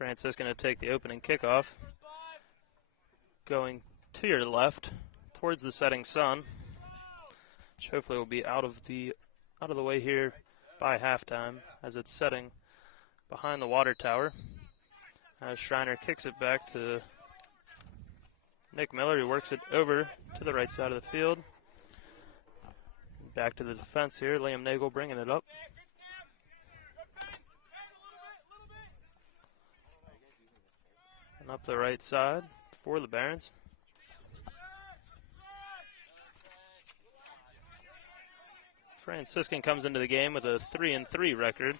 Franciscan to take the opening kickoff. Going to your left towards the setting sun, which hopefully will be out of the way here by halftime as it's setting behind the water tower. As Schreiner kicks it back to Nick Miller, who works it over to the right side of the field. Back to the defense here, Liam Nagel bringing it up. And up the right side for the Barons. Franciscan comes into the game with a 3-3 record.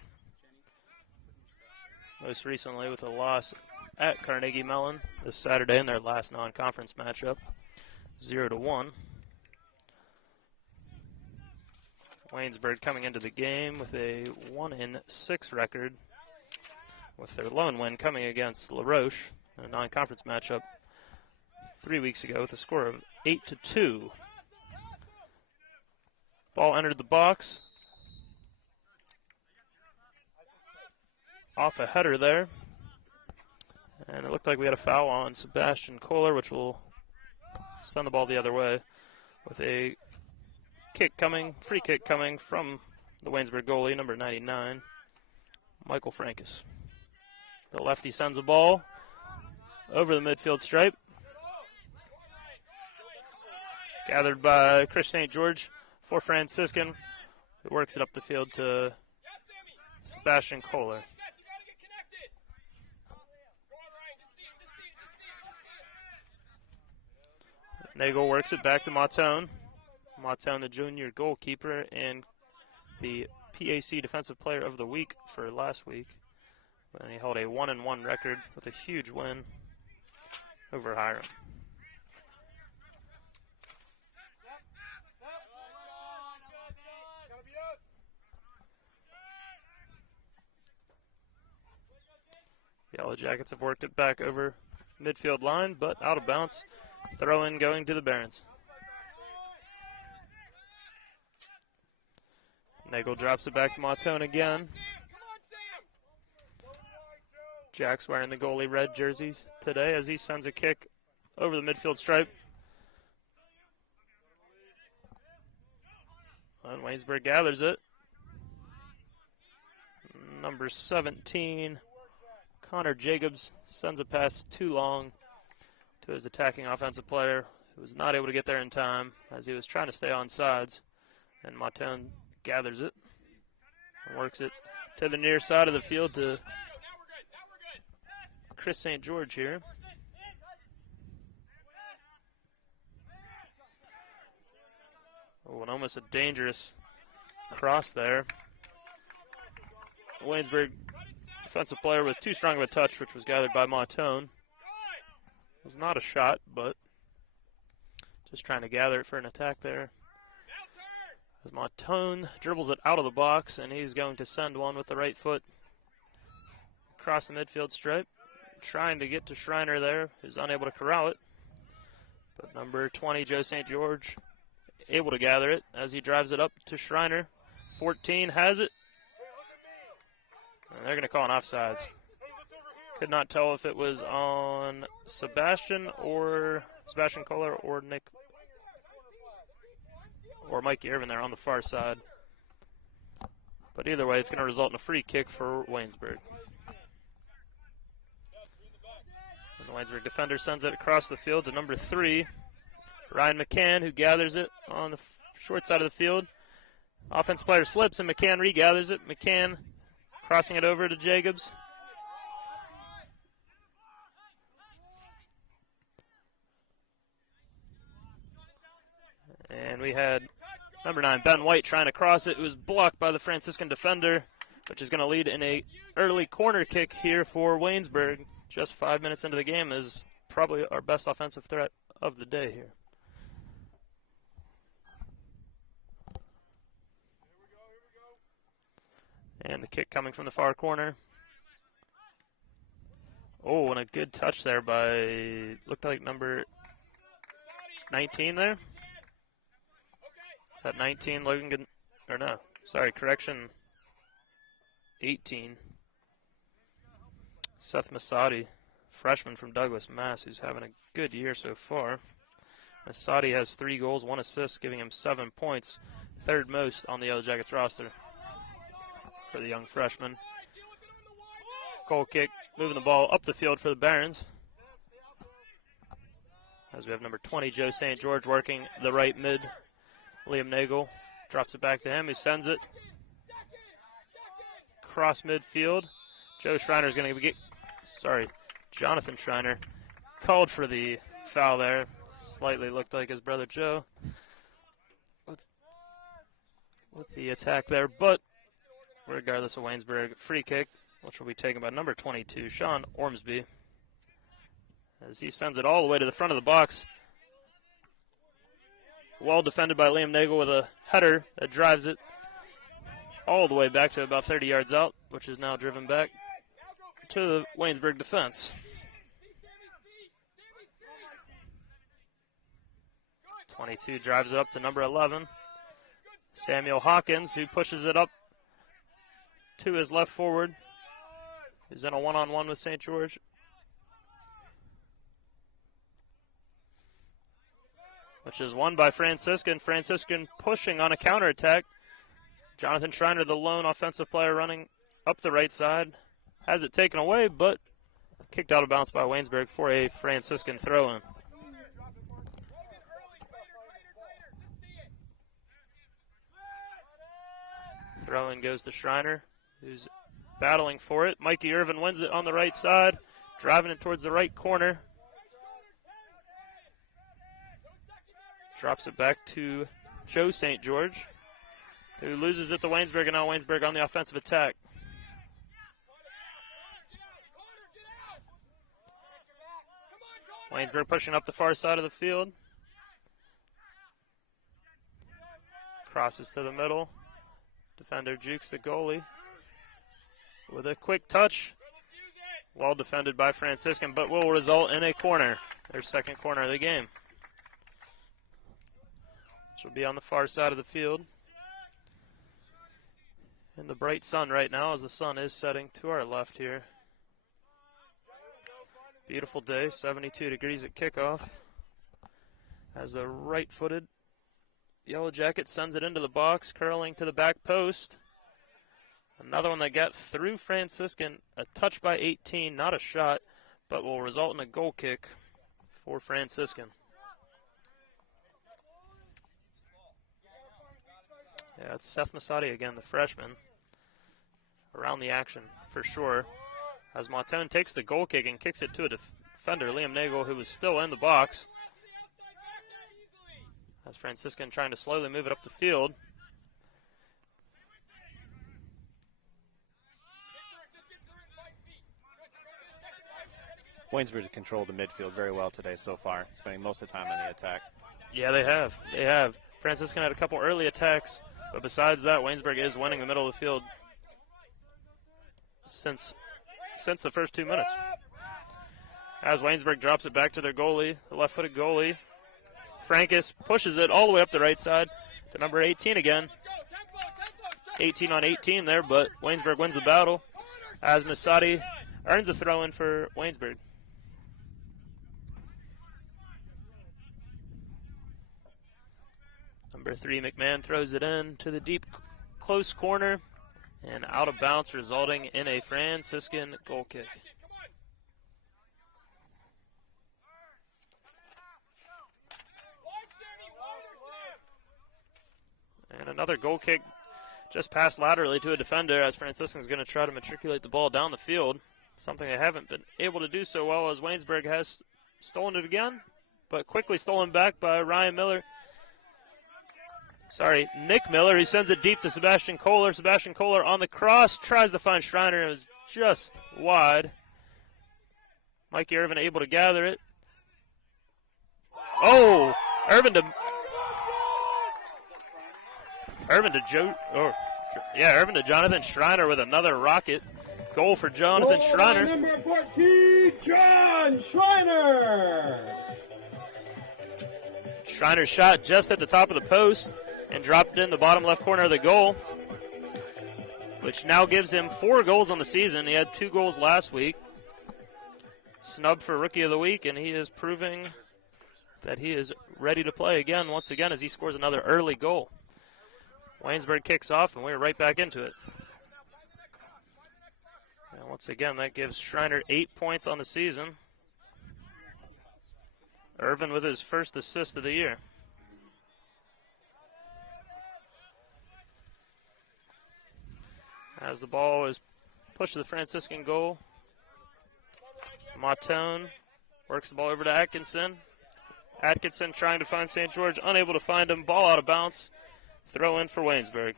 Most recently with a loss at Carnegie Mellon this Saturday in their last non-conference matchup, 0-1. Waynesburg coming into the game with a 1-6 record, with their lone win coming against La Roche in a non-conference matchup 3 weeks ago with a score of 8-2. Ball entered the box. Off a header there. And it looked like we had a foul on Sebastian Kohler, which will send the ball the other way with a free kick coming from the Waynesburg goalie, number 99, Michael Frankus. The lefty sends the ball over the midfield stripe. Gathered by Chris St. George for Franciscan, who works it up the field to Sebastian Kohler. Nagel works it back to Mautone. Mautone, the junior goalkeeper and the PAC Defensive Player of the Week for last week. And he held a 1-1 record with a huge win over Hiram. Yellow Jackets have worked it back over midfield line, but out of bounds. Throw in going to the Barons. Nagel drops it back to Mautone again. Jack's wearing the goalie red jerseys today as he sends a kick over the midfield stripe. And Waynesburg gathers it. Number 17, Connor Jacobs, sends a pass too long to his attacking offensive player, who was not able to get there in time as he was trying to stay on sides. And Mautone gathers it and works it to the near side of the field to Chris St. George here. Oh, and almost a dangerous cross there. Waynesburg defensive player with too strong of a touch, which was gathered by Mautone. It was not a shot, but just trying to gather it for an attack there. As Mautone dribbles it out of the box, and he's going to send one with the right foot across the midfield stripe. Trying to get to Schreiner there, who's unable to corral it. But number 20, Joe St. George, able to gather it as he drives it up to Schreiner. 14 has it. And they're going to call an offsides. Could not tell if it was on Sebastian Kohler or Nick or Mikey Irvin there on the far side. But either way, it's going to result in a free kick for Waynesburg. And the Waynesburg defender sends it across the field to number 3, Ryan McCann, who gathers it on the short side of the field. Offensive player slips, and McCann regathers it. McCann crossing it over to Jacobs. And we had number 9, Ben White, trying to cross it. It was blocked by the Franciscan defender, which is going to lead in a early corner kick here for Waynesburg. Just 5 minutes into the game is probably our best offensive threat of the day here. And the kick coming from the far corner. Oh, and a good touch there by, looked like number 19 there. Is that 19, Logan good? Or no, sorry, correction, 18. Seth Masadi, freshman from Douglas, Mass., who's having a good year so far. Masadi has 3 goals, 1 assist, giving him 7 points, third most on the Yellow Jackets roster for the young freshman. Goal kick, moving the ball up the field for the Barons. As we have number 20, Joe St. George, working the right mid. Liam Nagel drops it back to him. He sends it cross midfield. Joe Schreiner's going to get, Jonathan Schreiner called for the foul there. Slightly looked like his brother Joe with the attack there, but regardless of Waynesburg, free kick, which will be taken by number 22, Sean Ormsby, as he sends it all the way to the front of the box. Well defended by Liam Nagel with a header that drives it all the way back to about 30 yards out, which is now driven back to the Waynesburg defense. 22 drives it up to number 11, Samuel Hawkins, who pushes it up to his left forward, who's in a one-on-one with St. George. Which is won by Franciscan. Franciscan pushing on a counterattack. Jonathan Schreiner, the lone offensive player, running up the right side. Has it taken away, but kicked out of bounds by Waynesburg for a Franciscan throw-in. Throw-in goes to Schreiner, who's battling for it. Mikey Irvin wins it on the right side, driving it towards the right corner. Drops it back to Joe St. George, who loses it to Waynesburg, and now Waynesburg on the offensive attack. Waynesburg pushing up the far side of the field. Crosses to the middle. Defender jukes the goalie with a quick touch. Well defended by Franciscan, but will result in a corner. Their second corner of the game. Which will be on the far side of the field. In the bright sun right now, as the sun is setting to our left here. Beautiful day, 72 degrees at kickoff. As the right-footed Yellow Jacket sends it into the box, curling to the back post. Another one that got through Franciscan, a touch by 18, not a shot, but will result in a goal kick for Franciscan. Yeah, it's Seth Masadi again, the freshman, around the action for sure. As Montone takes the goal kick and kicks it to a defender, Liam Nagel, who was still in the box. As Franciscan trying to slowly move it up the field. Waynesburg controlled the midfield very well today so far, spending most of the time on the attack. Yeah, they have. They have. Franciscan had a couple early attacks, but besides that, Waynesburg is winning the middle of the field since the first 2 minutes. As Waynesburg drops it back to their goalie, the left-footed goalie, Francis pushes it all the way up the right side to number 18 again. 18 on 18 there, but Waynesburg wins the battle as Masadi earns a throw-in for Waynesburg. Number 3, McMahon, throws it in to the deep, close corner and out of bounds, resulting in a Franciscan goal kick. And another goal kick just passed laterally to a defender as Franciscan's going to try to matriculate the ball down the field. Something they haven't been able to do so well, as Waynesburg has stolen it again, but quickly stolen back by Nick Miller. He sends it deep to Sebastian Kohler. Sebastian Kohler on the cross, tries to find Schreiner. It was just wide. Mikey Irvin able to gather it. Oh, Irvin to Jonathan Schreiner with another rocket. Goal for Jonathan Schreiner. Number 14, John Schreiner. Schreiner's shot just at the top of the post and dropped it in the bottom left corner of the goal, which now gives him 4 goals on the season. He had 2 goals last week. snubbed for Rookie of the Week, and he is proving that he is ready to play again, once again, as he scores another early goal. Waynesburg kicks off, and we're right back into it. And once again, that gives Schreiner 8 points on the season. Irvin with his first assist of the year. As the ball is pushed to the Franciscan goal, Matone works the ball over to Atkinson. Atkinson trying to find St. George, unable to find him. Ball out of bounds. Throw in for Waynesburg.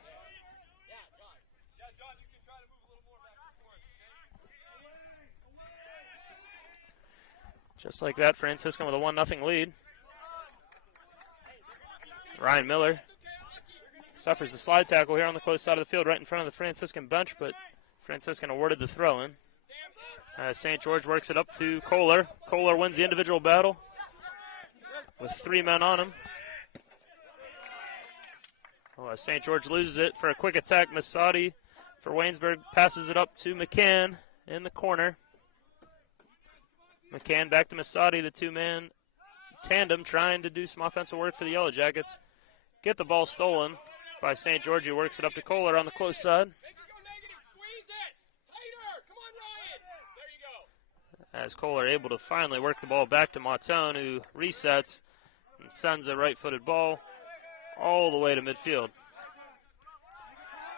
Just like that, Franciscan with a 1-0 lead. Ryan Miller suffers a slide tackle here on the close side of the field right in front of the Franciscan bench, but Franciscan awarded the throw-in. St. George works it up to Kohler. Kohler wins the individual battle with 3 men on him. St. George loses it for a quick attack. Masadi for Waynesburg passes it up to McCann in the corner. McCann back to Masadi, the 2-man tandem trying to do some offensive work for the Yellow Jackets. Get the ball stolen by St. George, who works it up to Kohler on the close side. As Kohler able to finally work the ball back to Matone, who resets and sends a right-footed ball all the way to midfield.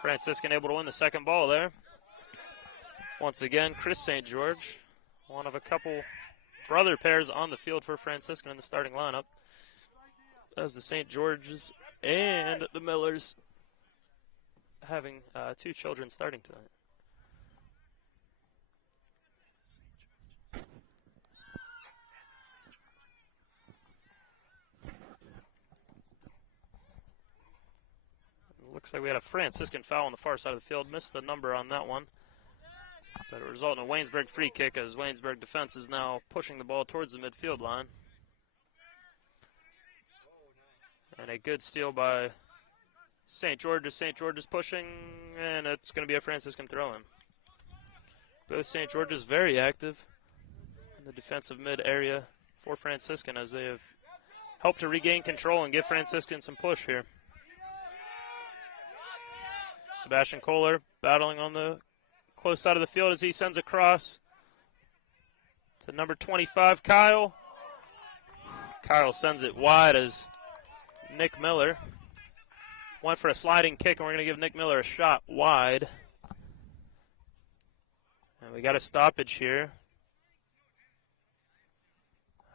Franciscan able to win the second ball there. Once again, Chris St. George, one of a couple brother pairs on the field for Franciscan in the starting lineup, as the St. Georges and the Millers having 2 children starting tonight. Looks like we had a Franciscan foul on the far side of the field. Missed the number on that one. But it resulted in a Waynesburg free kick, as Waynesburg defense is now pushing the ball towards the midfield line. And a good steal by St. George. St. George is pushing, and it's going to be a Franciscan throw-in. Both St. George's very active in the defensive mid area for Franciscan, as they have helped to regain control and give Franciscan some push here. Sebastian Kohler battling on the close side of the field as he sends a cross to number 25, Kyle. Kyle sends it wide as Nick Miller went for a sliding kick, and we're going to give Nick Miller a shot wide. And we got a stoppage here.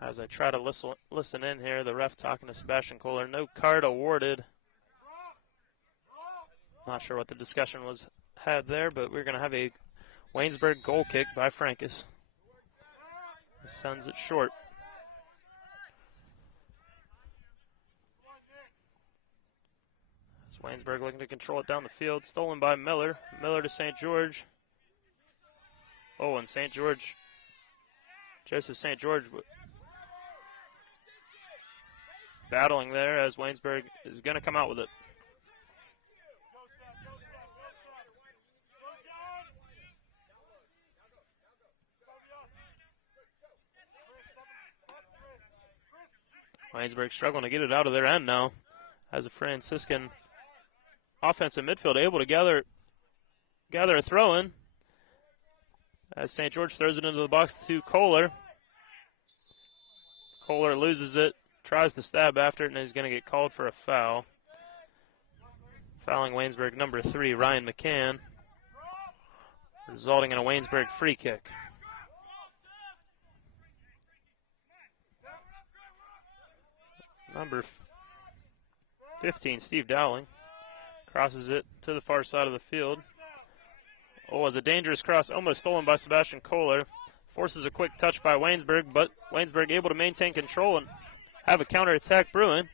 As I try to listen in here, the ref talking to Sebastian Kohler. No card awarded. Not sure what the discussion was had there, but we're going to have a Waynesburg goal kick by Francis. He sends it short. As Waynesburg looking to control it down the field. Stolen by Miller. Miller to St. George. Oh, and St. George, Joseph St. George battling there as Waynesburg is going to come out with it. Waynesburg struggling to get it out of their end now, as a Franciscan offensive midfield able to gather a throw-in. As St. George throws it into the box to Kohler. Kohler loses it, tries to stab after it, and he's going to get called for a foul. Fouling Waynesburg number 3, Ryan McCann, resulting in a Waynesburg free kick. Number 15, Steve Dowling, crosses it to the far side of the field. Oh, as a dangerous cross, almost stolen by Sebastian Kohler. Forces a quick touch by Waynesburg, but Waynesburg able to maintain control and have a counterattack brewing.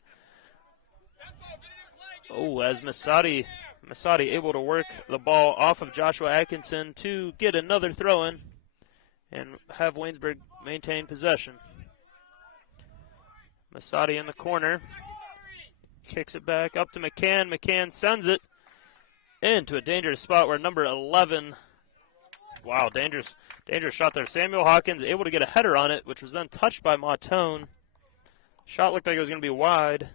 Oh, as Masadi able to work the ball off of Joshua Atkinson to get another throw-in and have Waynesburg maintain possession. Masadi in the corner, kicks it back up to McCann. McCann sends it into a dangerous spot where number 11, Wow, dangerous shot there. Samuel Hawkins able to get a header on it, which was then touched by Mautone. Shot looked like it was going to be wide.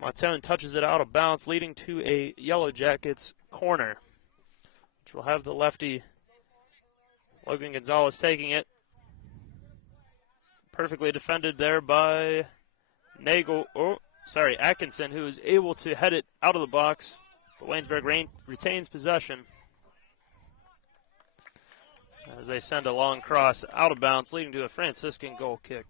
Mautone touches it out of bounds, leading to a Yellow Jackets corner, which will have the lefty Logan Gonzalez taking it. Perfectly defended there by Atkinson, who is able to head it out of the box. But Waynesburg retains possession as they send a long cross out of bounds, leading to a Franciscan goal kick.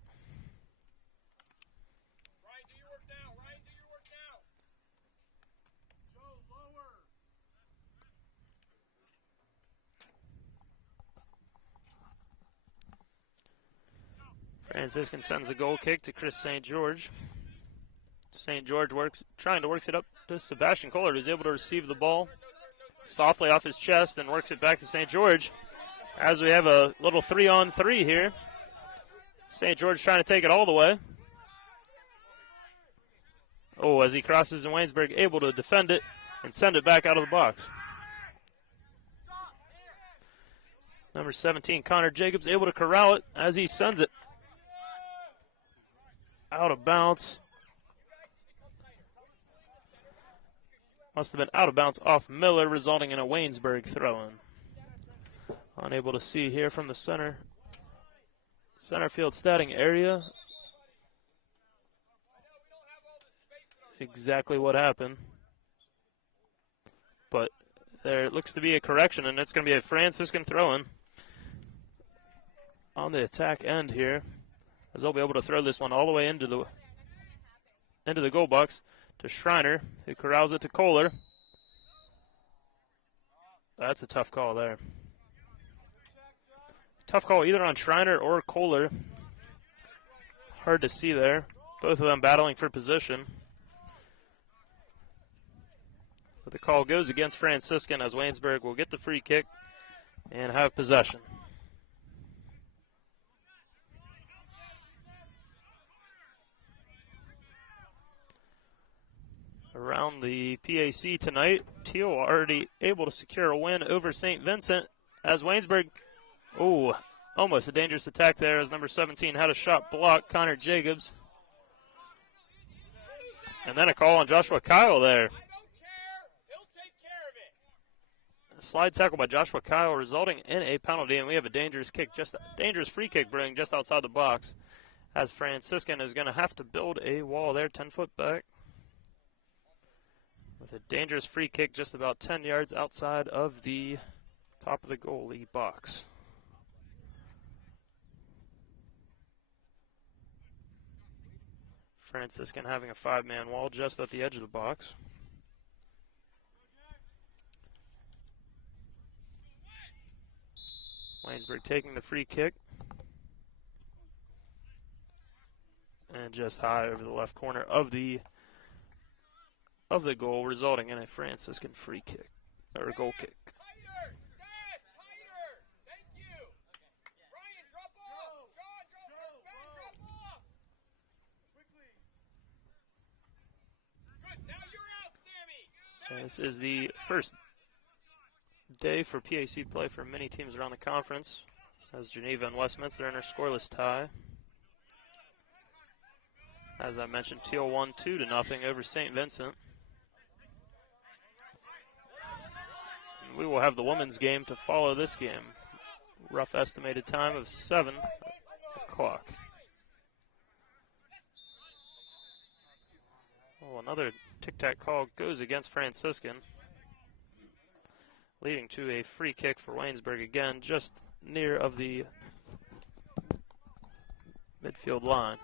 Franciscan sends a goal kick to Chris St. George. St. George trying to work it up to Sebastian Kohler, who's able to receive the ball softly off his chest and works it back to St. George. As we have a little 3-on-3 here. St. George trying to take it all the way. Oh, as he crosses in Waynesburg, able to defend it and send it back out of the box. Number 17, Connor Jacobs, able to corral it as he sends it out of bounds. Must have been out of bounds off Miller, resulting in a Waynesburg throw-in. Unable to see here from the center field statting area exactly what happened. But there looks to be a correction, and it's going to be a Franciscan throw-in on the attack end here, as they'll be able to throw this one all the way into the goal box to Schreiner, who corrals it to Kohler. That's a tough call there. Tough call either on Schreiner or Kohler. Hard to see there. Both of them battling for position. But the call goes against Franciscan, as Waynesburg will get the free kick and have possession. Around the PAC tonight, Teal already able to secure a win over St. Vincent, as Waynesburg, almost a dangerous attack there, as number 17 had a shot blocked, Connor Jacobs. And then a call on Joshua Kyle there. A slide tackle by Joshua Kyle resulting in a penalty, and we have a dangerous free kick brewing just outside the box, as Franciscan is going to have to build a wall there, 10 foot back, with a dangerous free kick just about 10 yards outside of the top of the goalie box. Franciscan having a 5-man wall just at the edge of the box. Waynesburg taking the free kick. And just high over the left corner of the goal, resulting in a Franciscan free kick, or a goal kick. This is the first day for PAC play for many teams around the conference, as Geneva and Westminster enter scoreless tie. As I mentioned, Teal won 2-0 over St. Vincent. And we will have the women's game to follow this game. Rough estimated time of 7 o'clock. Oh, another tic-tac call goes against Franciscan, leading to a free kick for Waynesburg again, just near of the midfield line.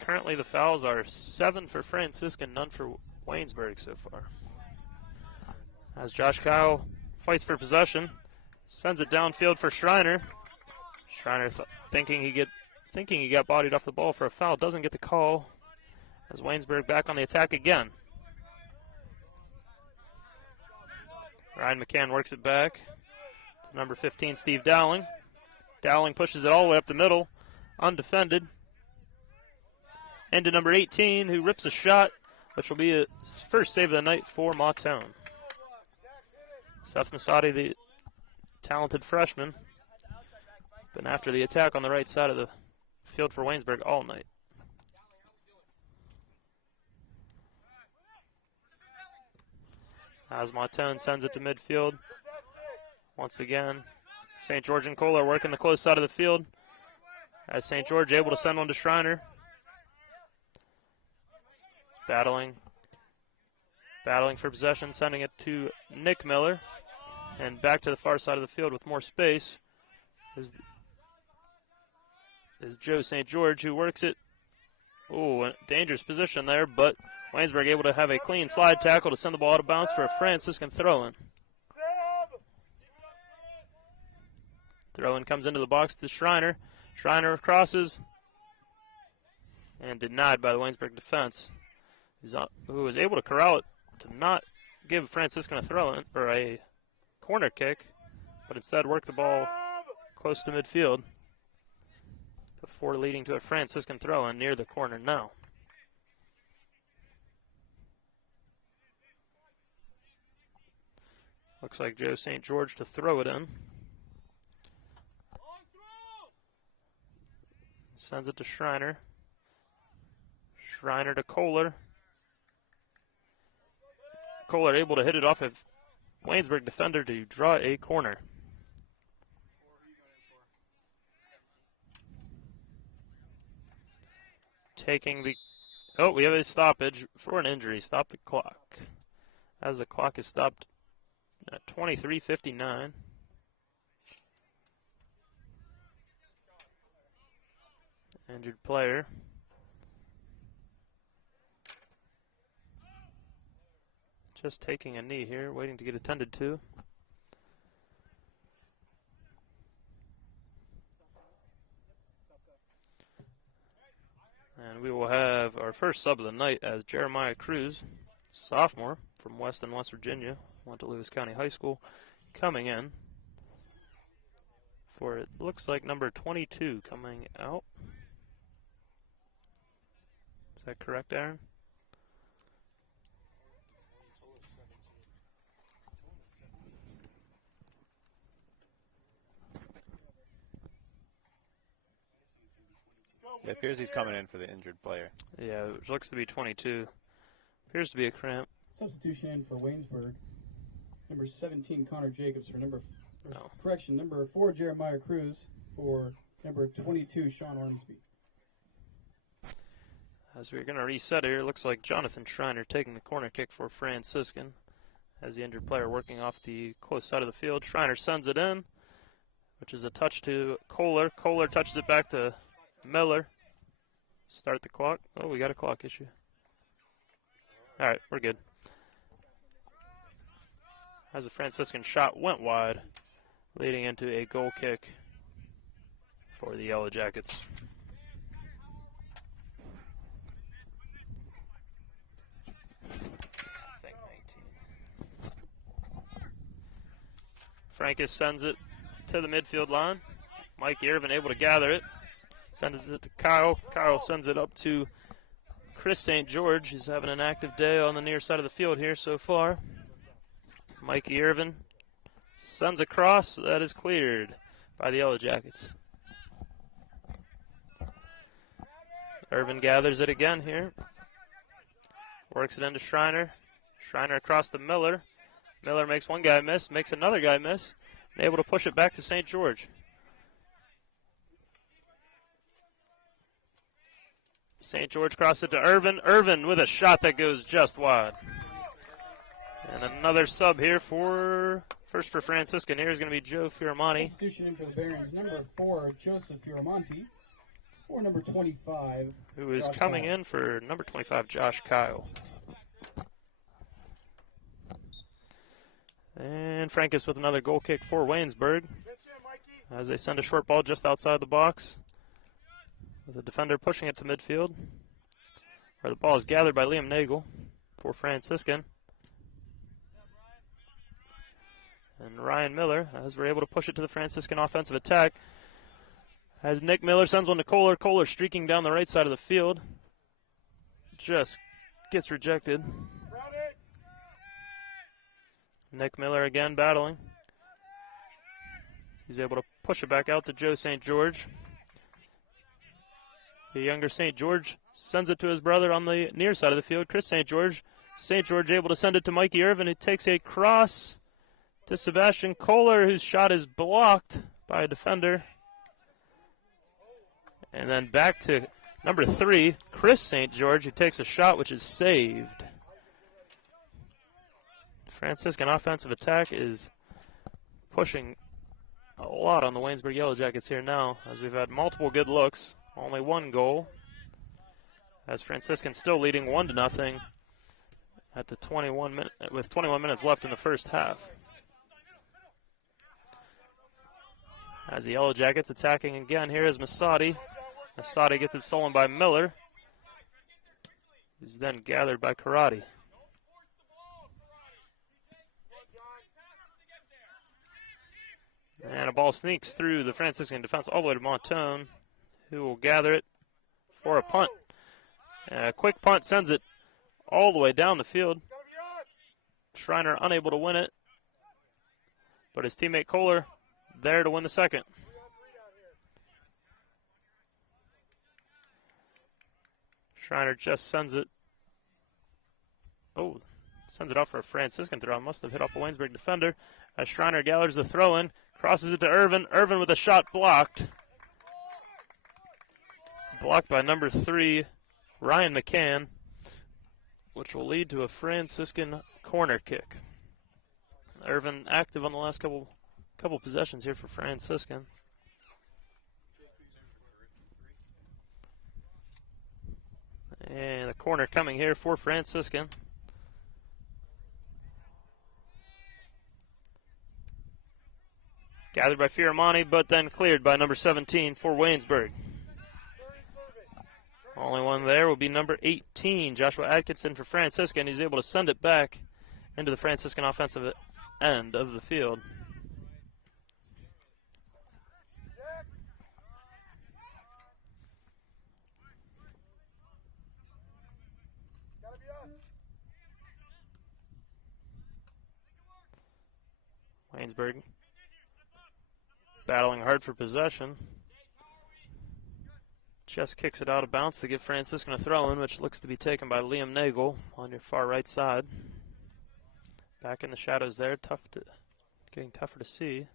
Currently the fouls are 7 for Franciscan, none for Waynesburg so far. As Josh Kyle fights for possession, sends it downfield for Schreiner. Schreiner thinking he got bodied off the ball for a foul, doesn't get the call, as Waynesburg back on the attack again. Ryan McCann works it back to number 15, Steve Dowling. Dowling pushes it all the way up the middle, undefended. Into number 18, who rips a shot, which will be his first save of the night for Montone. Seth Masadi, the talented freshman, been after the attack on the right side of the field for Waynesburg all night. As Montone sends it to midfield. Once again, St. George and Kohler working the close side of the field. As St. George able to send one to Schreiner. Battling for possession, sending it to Nick Miller. And back to the far side of the field with more space is Joe St. George, who works it. Oh, a dangerous position there, but Waynesburg able to have a clean slide tackle to send the ball out of bounds for a Franciscan throw-in. Throw-in comes into the box to Schreiner. Schreiner crosses and denied by the Waynesburg defense, who was able to corral it to not give Franciscan a throw-in or a corner kick, but instead work the ball close to midfield before leading to a Franciscan throw-in near the corner now. Looks like Joe St. George to throw it in. Sends it to Schreiner. Schreiner to Kohler. Kohler able to hit it off of Waynesburg defender to draw a corner. We have a stoppage for an injury. Stop the clock. As the clock is stopped at 23:59. Injured player. Just taking a knee here, waiting to get attended to. And we will have our first sub of the night as Jeremiah Cruz, sophomore from Weston, West Virginia, went to Lewis County High School, coming in for, it looks like, number 22 coming out. Is that correct, Aaron? It appears he's coming in for the injured player. Yeah, it looks to be 22. Appears to be a cramp. Substitution in for Waynesburg. Number 17, Connor Jacobs, for number 4, Jeremiah Cruz, for number 22, Sean Ormsby. As we're going to reset here, it looks like Jonathan Schreiner taking the corner kick for Franciscan. As the injured player working off the close side of the field. Schreiner sends it in, which is a touch to Kohler. Kohler touches it back to Miller. Start the clock. Oh, we got a clock issue. All right, we're good. As a Franciscan shot went wide, leading into a goal kick for the Yellow Jackets. Francis sends it to the midfield line. Mike Irvin able to gather it. Sends it to Kyle. Kyle sends it up to Chris St. George. He's having an active day on the near side of the field here so far. Mikey Irvin sends a cross. That is cleared by the Yellow Jackets. Irvin gathers it again here. Works it into Schreiner. Schreiner across to Miller. Miller makes one guy miss, makes another guy miss, and able to push it back to St. George. St. George crossed it to Irvin. Irvin with a shot that goes just wide. And another sub here for Franciscan. Here is going to be Joe Fioramonti. Substitution in for the Barons. Number 4, Joseph Fioramonti. Or number 25, who is Josh coming Kyle. in for number 25, Josh Kyle. And Francis with another goal kick for Waynesburg. As they send a short ball just outside the box. With the defender pushing it to midfield. Where the ball is gathered by Liam Nagel for Franciscan. And Ryan Miller, as we're able to push it to the Franciscan offensive attack. As Nick Miller sends one to Kohler. Kohler streaking down the right side of the field. Just gets rejected. Nick Miller again battling. He's able to push it back out to Joe St. George. The younger St. George sends it to his brother on the near side of the field, Chris St. George. St. George able to send it to Mikey Irvin, who takes a cross to Sebastian Kohler, whose shot is blocked by a defender. And then back to number 3, Chris St. George, who takes a shot which is saved. Franciscan offensive attack is pushing a lot on the Waynesburg Yellow Jackets here now, as we've had multiple good looks. Only one goal, as Franciscan still leading 1-0 at the 21 minutes left in the first half. As the Yellow Jackets attacking again, here is Masadi. Masadi gets it stolen by Miller, who's then gathered by Karate. And a ball sneaks through the Franciscan defense all the way to Montone, who will gather it for a punt. And a quick punt sends it all the way down the field. Schreiner unable to win it, but his teammate Kohler there to win the second. Schreiner just sends it. Sends it off for a Franciscan throw. Must have hit off a Waynesburg defender. As Schreiner gathers the throw in, crosses it to Irvin. Irvin with a shot blocked. Blocked by number 3, Ryan McCann, which will lead to a Franciscan corner kick. Irvin active on the last couple possessions here for Franciscan. And the corner coming here for Franciscan. Gathered by Fioramani, but then cleared by number 17 for Waynesburg. Only one there will be number 18, Joshua Atkinson for Franciscan. He's able to send it back into the Franciscan offensive end of the field. Waynesburg battling hard for possession. Just kicks it out of bounds to give Franciscan a throw-in, which looks to be taken by Liam Nagel on your far right side. Back in the shadows there, getting tougher to see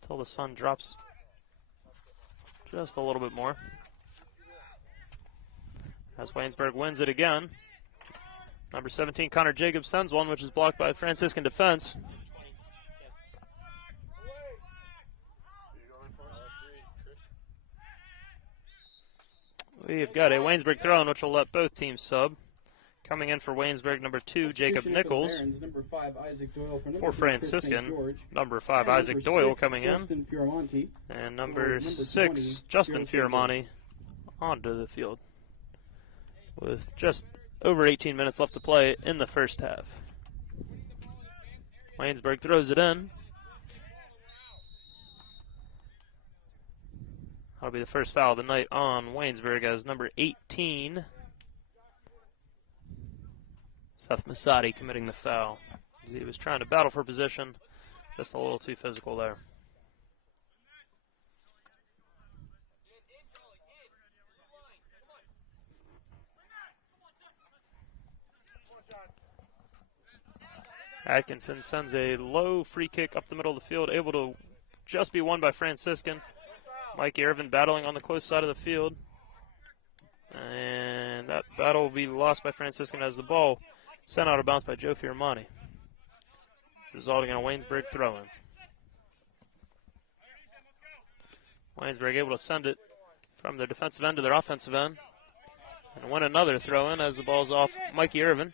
until the sun drops just a little bit more. As Waynesburg wins it again. Number 17, Connor Jacobs sends one, which is blocked by the Franciscan defense. We've got a Waynesburg throw-in, which will let both teams sub. Coming in for Waynesburg, number 2, Jacob Nichols. Number 5, Isaac Doyle for Franciscan, number 5, Isaac Doyle coming in. And number 6, Justin Fioramani onto the field, with just over 18 minutes left to play in the first half. Waynesburg throws it in. That'll be the first foul of the night on Waynesburg, as number 18, Seth Masadi, committing the foul. He was trying to battle for position, just a little too physical there. Atkinson sends a low free kick up the middle of the field, able to just be won by Franciscan. Mikey Irvin battling on the close side of the field. And that battle will be lost by Franciscan as the ball sent out of bounds by Joe Fioramani, resulting in a Waynesburg throw-in. Waynesburg able to send it from their defensive end to their offensive end and win another throw-in as the ball's off Mikey Irvin.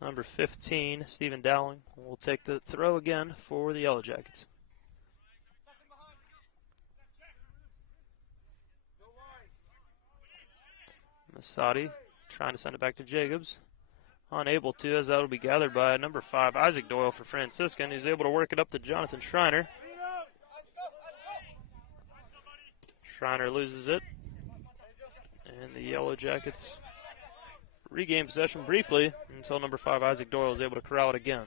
Number 15, Stephen Dowling, will take the throw again for the Yellow Jackets. Masadi trying to send it back to Jacobs. Unable to, as that will be gathered by number 5, Isaac Doyle for Franciscan. He's able to work it up to Jonathan Schreiner. Schreiner loses it. And the Yellow Jackets regain possession briefly until number 5, Isaac Doyle, is able to corral it again.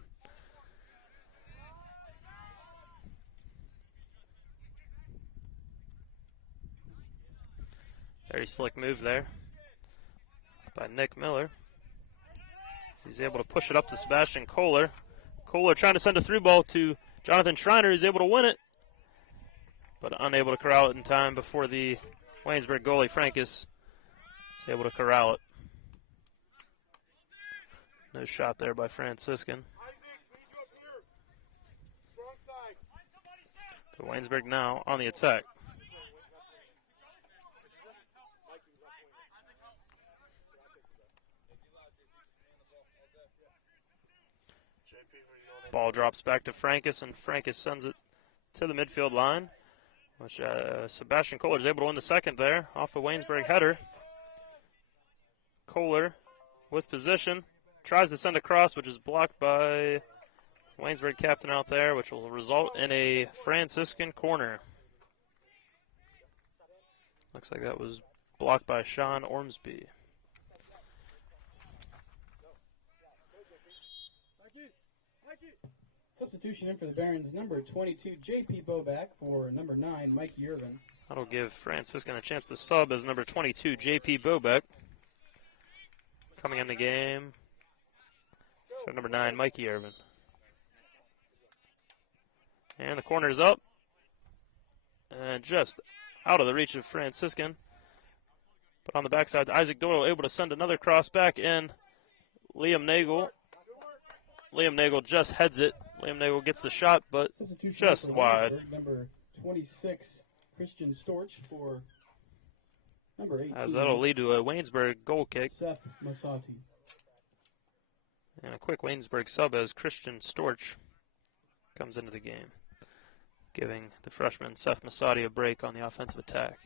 Very slick move there by Nick Miller. He's able to push it up to Sebastian Kohler. Kohler trying to send a through ball to Jonathan Schreiner. He's able to win it, but unable to corral it in time before the Waynesburg goalie, Francis, is able to corral it. No shot there by Franciscan. So Waynesburg now on the attack. Ball drops back to Francis, and Francis sends it to the midfield line, which Sebastian Kohler is able to win the second there off a Waynesburg header. Kohler with position, tries to send across, which is blocked by Waynesburg captain out there, which will result in a Franciscan corner. Looks like that was blocked by Sean Ormsby. Substitution in for the Barons, number 22, J.P. Boback, for number 9, Mikey Irvin. That'll give Franciscan a chance to sub as number 22, J.P. Boback. Coming in the game for number 9, Mikey Irvin. And the corner is up. And just out of the reach of Franciscan. But on the backside, Isaac Doyle able to send another cross back in. Liam Nagel just heads it. Liam Nagel gets the shot, but just wide. Number 26, Christian Storch, for number 18. As that'll lead to a Waynesburg goal kick. Seth Masati. And a quick Waynesburg sub as Christian Storch comes into the game, giving the freshman Seth Masati a break on the offensive attack.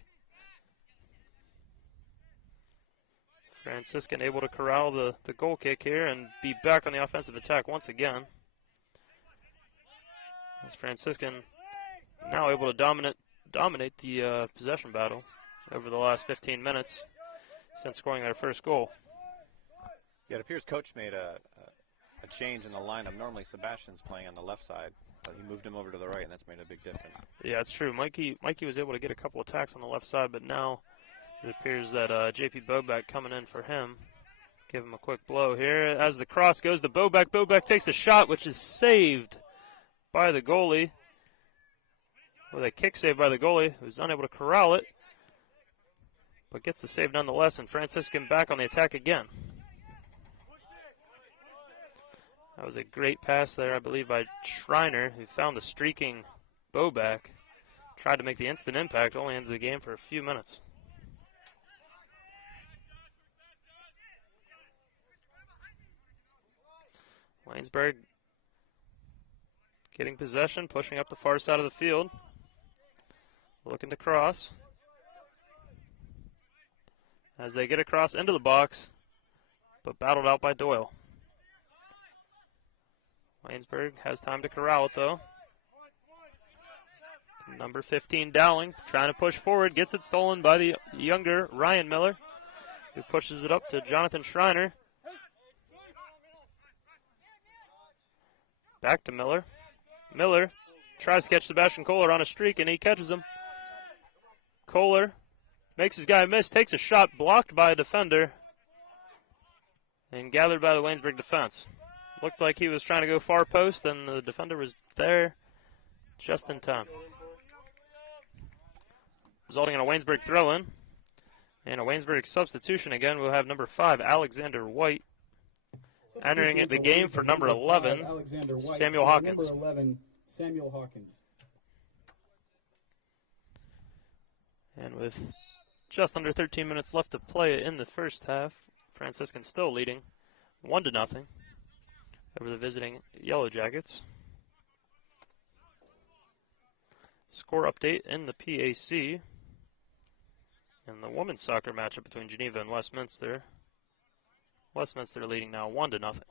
Franciscan able to corral the goal kick here and be back on the offensive attack once again. As Franciscan now able to dominate the possession battle over the last 15 minutes since scoring their first goal. Yeah, it appears Coach made a change in the lineup. Normally Sebastian's playing on the left side, but he moved him over to the right, and that's made a big difference. Yeah, it's true. Mikey was able to get a couple attacks on the left side, but now it appears that J.P. Boback coming in for him. Give him a quick blow here. As the cross goes to Boback, Boback takes a shot, which is saved by the goalie. With a kick save by the goalie, who's unable to corral it, but gets the save nonetheless, and Franciscan back on the attack again. That was a great pass there, I believe, by Schreiner, who found the streaking Boback. Tried to make the instant impact, only ended the game for a few minutes. Waynesburg getting possession, pushing up the far side of the field. Looking to cross. As they get across into the box, but battled out by Doyle. Waynesburg has time to corral it, though. Number 15, Dowling, trying to push forward, gets it stolen by the younger Ryan Miller, who pushes it up to Jonathan Schreiner. Back to Miller. Miller tries to catch Sebastian Kohler on a streak, and he catches him. Kohler makes his guy miss, takes a shot blocked by a defender, and gathered by the Waynesburg defense. Looked like he was trying to go far post, and the defender was there just in time. Resulting in a Waynesburg throw-in. And a Waynesburg substitution again. We'll have number 5, Alexander White, entering the game for number 11, Samuel Hawkins. Number 11, Samuel Hawkins. And with just under 13 minutes left to play in the first half, Franciscan still leading 1-0 over the visiting Yellow Jackets. Score update in the PAC. And the women's soccer matchup between Geneva and Westminster. Westminster leading now 1-0.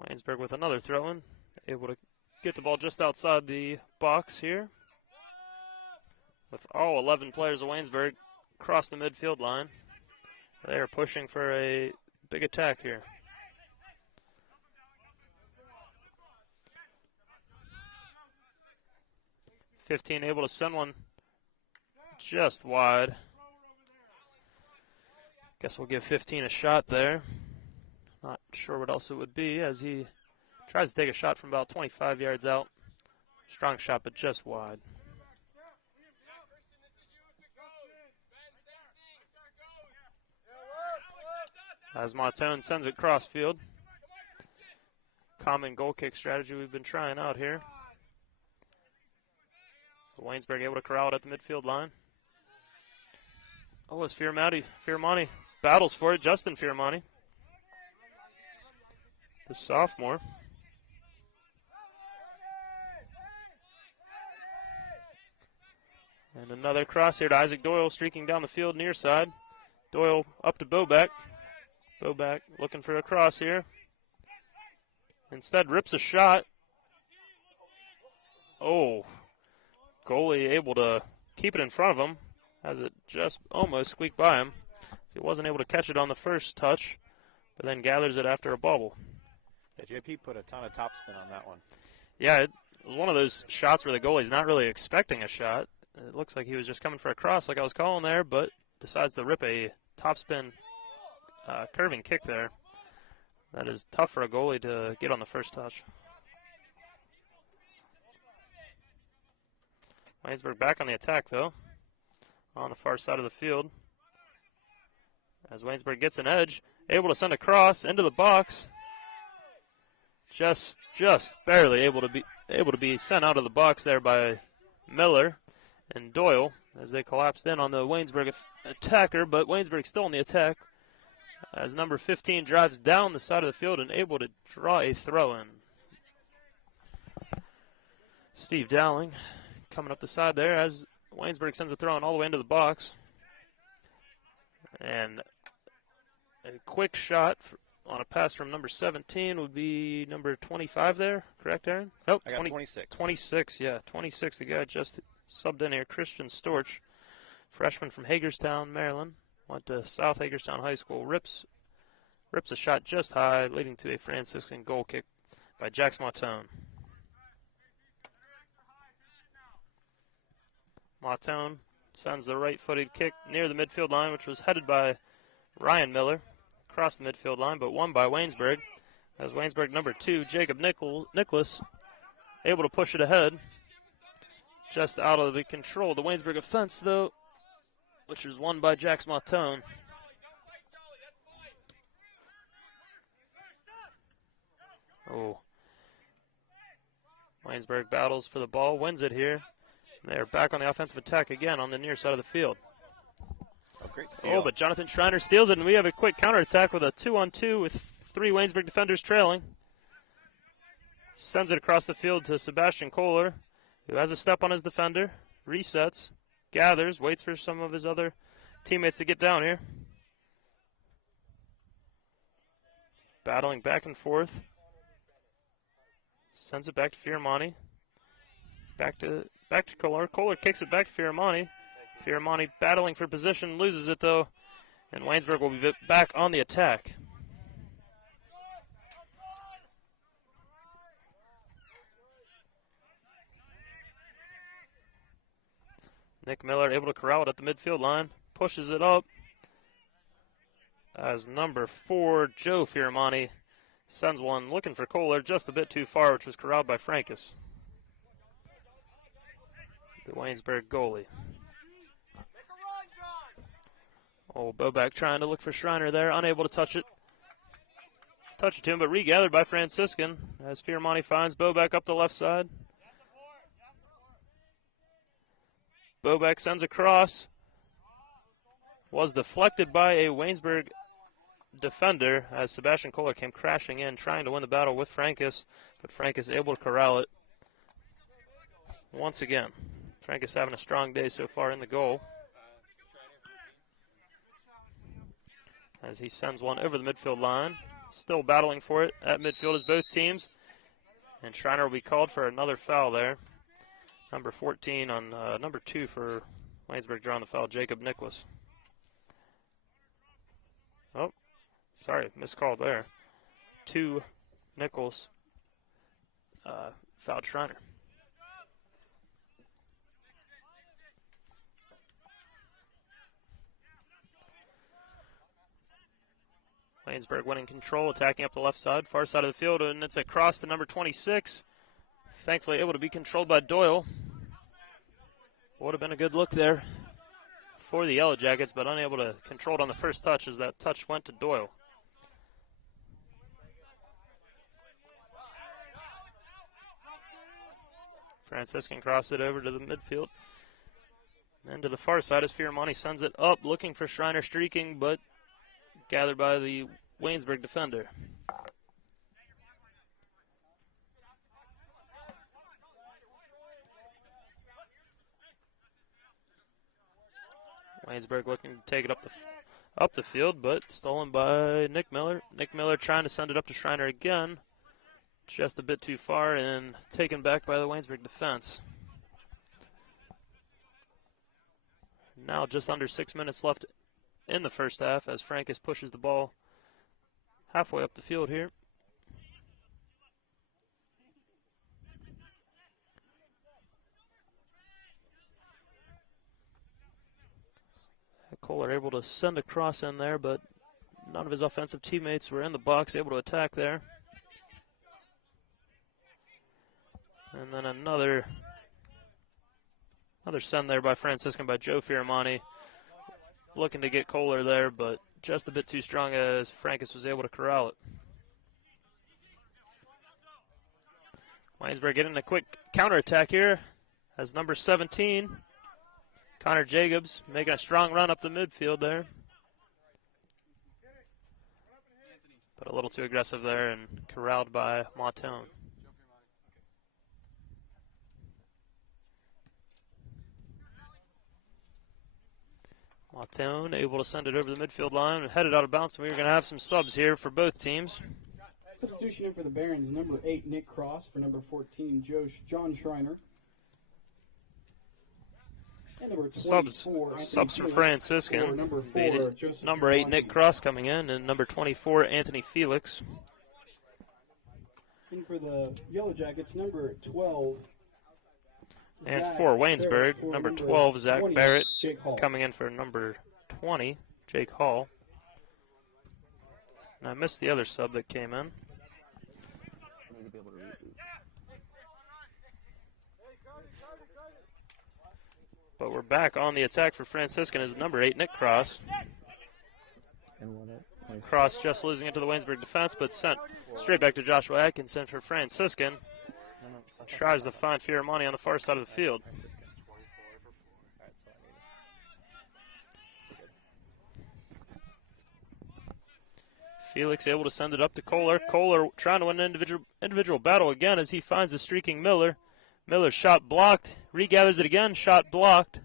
Waynesburg with another throw-in, able to get the ball just outside the box here. With all 11 players of Waynesburg across the midfield line. They are pushing for a big attack here. (15) able to send one just wide. Guess we'll give 15 a shot there. Not sure what else it would be as he tries to take a shot from about 25 yards out. Strong shot, but just wide. As Montone sends it cross field. Common goal kick strategy we've been trying out here. Waynesburg able to corral it at the midfield line. Oh, it's Firmani battles for it. Justin Firmani, the sophomore. And another cross here to Isaac Doyle, streaking down the field near side. Doyle up to Boback. Boback looking for a cross here. Instead rips a shot. Oh, goalie able to keep it in front of him as it just almost squeaked by him. He wasn't able to catch it on the first touch, but then gathers it after a bobble. Yeah, JP put a ton of topspin on that one. Yeah, it was one of those shots where the goalie's not really expecting a shot. It looks like he was just coming for a cross like I was calling there, but decides to rip a topspin curving kick there. That is tough for a goalie to get on the first touch. Waynesburg back on the attack, though, on the far side of the field. As Waynesburg gets an edge, able to send a cross into the box. Just barely able to be sent out of the box there by Miller and Doyle as they collapsed in on the Waynesburg attacker, but Waynesburg still in the attack as number 15 drives down the side of the field and able to draw a throw-in. Steve Dowling coming up the side there as Waynesburg sends a throw-in all the way into the box. And a quick shot on a pass from number 17 would be number 25 there, correct, Aaron? Nope, I got 26. 26, yeah, 26, the guy just subbed in here, Christian Storch, freshman from Hagerstown, Maryland. Went to South Hagerstown High School. Rips a shot just high, leading to a Franciscan goal kick by Jax Montone. Montone sends the right-footed kick near the midfield line, which was headed by Ryan Miller across the midfield line, but won by Waynesburg. As Waynesburg number 2, Jacob Nicholas, able to push it ahead. Just out of the control of the Waynesburg offense, though, which was won by Jax Montone. Oh. Waynesburg battles for the ball, wins it here. They're back on the offensive attack again on the near side of the field. Oh, great steal. Oh, but Jonathan Schreiner steals it, and we have a quick counterattack with a 2-on-2 with 3 Waynesburg defenders trailing. Sends it across the field to Sebastian Kohler, who has a step on his defender, resets, gathers, waits for some of his other teammates to get down here. Battling back and forth. Sends it back to Firmani. Back to Kohler. Kohler kicks it back to Firmani. Firmani battling for position, loses it though, and Waynesburg will be back on the attack. Nick Miller able to corral it at the midfield line, pushes it up as number 4, Joe Firmani, sends one looking for Kohler just a bit too far, which was corralled by Francis, the Waynesburg goalie. Oh, Boback trying to look for Schreiner there, unable to touch it to him, but regathered by Franciscan as Firmani finds Boback up the left side. Boback sends a cross. Was deflected by a Waynesburg defender as Sebastian Kohler came crashing in, trying to win the battle with Francis, but Francis able to corral it once again. Francis having a strong day so far in the goal. as he sends one over the midfield line. Still battling for it at midfield as both teams. And Schreiner will be called for another foul there. Number 14 on number 2 for Waynesburg drawing the foul, Jacob Nicholas. Oh, sorry, miscalled there. 2 Nichols fouled Schreiner. Waynesburg winning control, attacking up the left side, far side of the field, and it's across to number 26. Thankfully able to be controlled by Doyle. Would have been a good look there for the Yellow Jackets, but unable to control it on the first touch as that touch went to Doyle. Franciscan crossed it over to the midfield. And to the far side as Fioramonte sends it up, looking for Schreiner streaking, but gathered by the Waynesburg defender. Waynesburg looking to take it up the field, but stolen by Nick Miller. Nick Miller trying to send it up to Schreiner again. Just a bit too far and taken back by the Waynesburg defense. Now just under 6 minutes left in the first half as Francis pushes the ball halfway up the field here. Kohler able to send a cross in there, but none of his offensive teammates were in the box able to attack there. And then another send there by Franciscan by Joe Fioramonte. Looking to get Kohler there, but just a bit too strong as Francis was able to corral it. Waynesburg getting a quick counterattack here as number 17, Connor Jacobs, making a strong run up the midfield there. But a little too aggressive there and corralled by Montone. Montone able to send it over the midfield line and headed out of bounds. And we're going to have some subs here for both teams. Substitution in for the Barons, number 8, Nick Cross, for number 14, John Schreiner. And number 24, subs for Franciscan. Number 8, Nick Cross coming in, and number 24, Anthony Felix. And for the Yellow Jackets, number 12, and for Waynesburg, number 12, Zach Barrett, coming in for number 20, Jake Hall. And I missed the other sub that came in. But we're back on the attack for Franciscan as number 8, Nick Cross. Cross just losing it to the Waynesburg defense, but sent straight back to Joshua Atkinson for Franciscan. Tries to find Fioramonte on the far side of the field. Felix able to send it up to Kohler. Kohler trying to win an individual battle again as he finds the streaking Miller. Miller's shot blocked. Regathers it again. Shot blocked.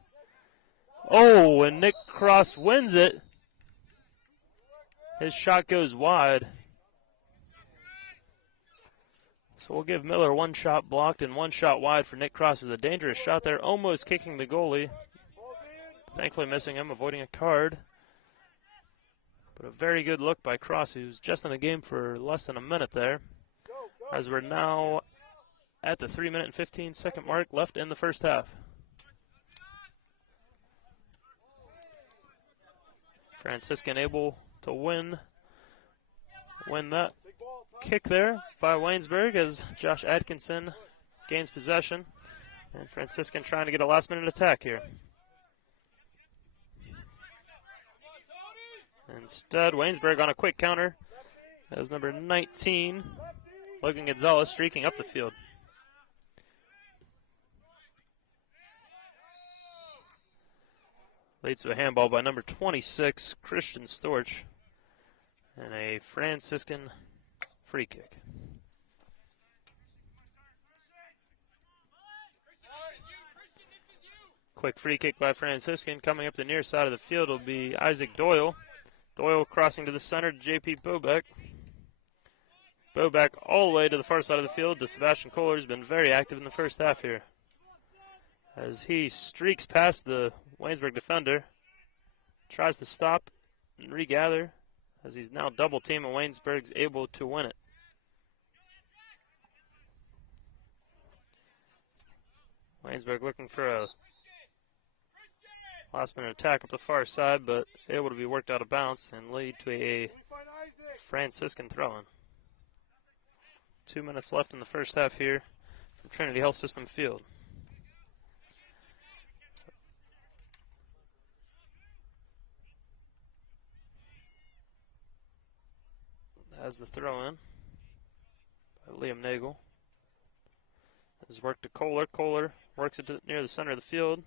Oh, and Nick Cross wins it. His shot goes wide. So we'll give Miller one shot blocked and one shot wide for Nick Cross. It was a dangerous shot there, almost kicking the goalie. Thankfully missing him, avoiding a card. But a very good look by Cross, who's just in the game for less than a minute there. As we're now at the 3-minute and 15-second mark left in the first half. Franciscan able to win that kick there by Waynesburg as Josh Atkinson gains possession. And Franciscan trying to get a last-minute attack here. Instead, Waynesburg on a quick counter as number 19, Logan Gonzalez, streaking up the field. Leads to a handball by number 26, Christian Storch, and a Franciscan free kick. Quick free kick by Franciscan. Coming up the near side of the field will be Isaac Doyle. Doyle crossing to the center to J.P. Bobeck. Bobeck all the way to the far side of the field to Sebastian Kohler, who's been very active in the first half here. As he streaks past the Waynesburg defender, tries to stop and regather, as he's now double team and Waynesburg's able to win it. Waynesburg looking for a last minute attack up the far side, but able to be worked out of bounds and lead to a Franciscan throw-in. 2 minutes left in the first half here from Trinity Health System Field. As the throw-in by Liam Nagel. Has worked to Kohler. Kohler works it near the center of the field.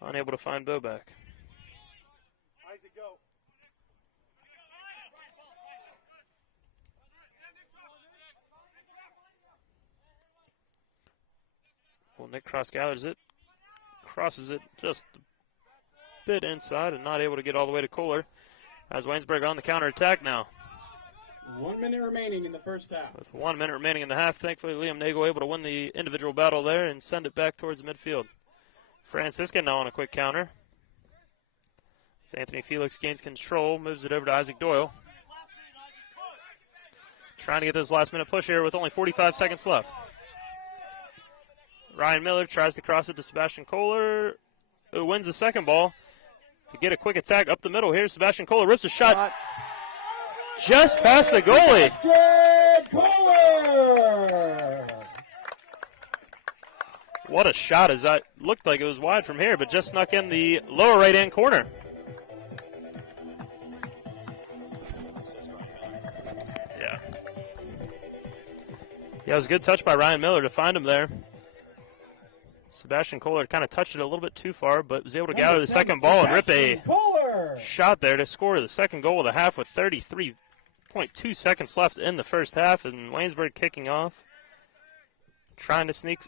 Unable to find Bobeck. Well, Nick Cross gathers it. Crosses it just a bit inside and not able to get all the way to Kohler. As Waynesburg on the counterattack now. 1 minute remaining in the first half. With 1 minute remaining in the half, thankfully Liam Nagel able to win the individual battle there and send it back towards the midfield. Franciscan now on a quick counter. As Anthony Felix gains control, moves it over to Isaac Doyle. Trying to get this last minute push here with only 45 seconds left. Ryan Miller tries to cross it to Sebastian Kohler, who wins the second ball. To get a quick attack up the middle here, Sebastian Kohler rips a shot just past the goalie. What a shot, as that looked like it was wide from here, but just snuck in the lower right-hand corner. Yeah, it was a good touch by Ryan Miller to find him there. Sebastian Kohler kind of touched it a little bit too far, but was able to gather the second ball and rip a shot there to score the second goal of the half with 33.2 seconds left in the first half, and Waynesburg kicking off, trying to sneak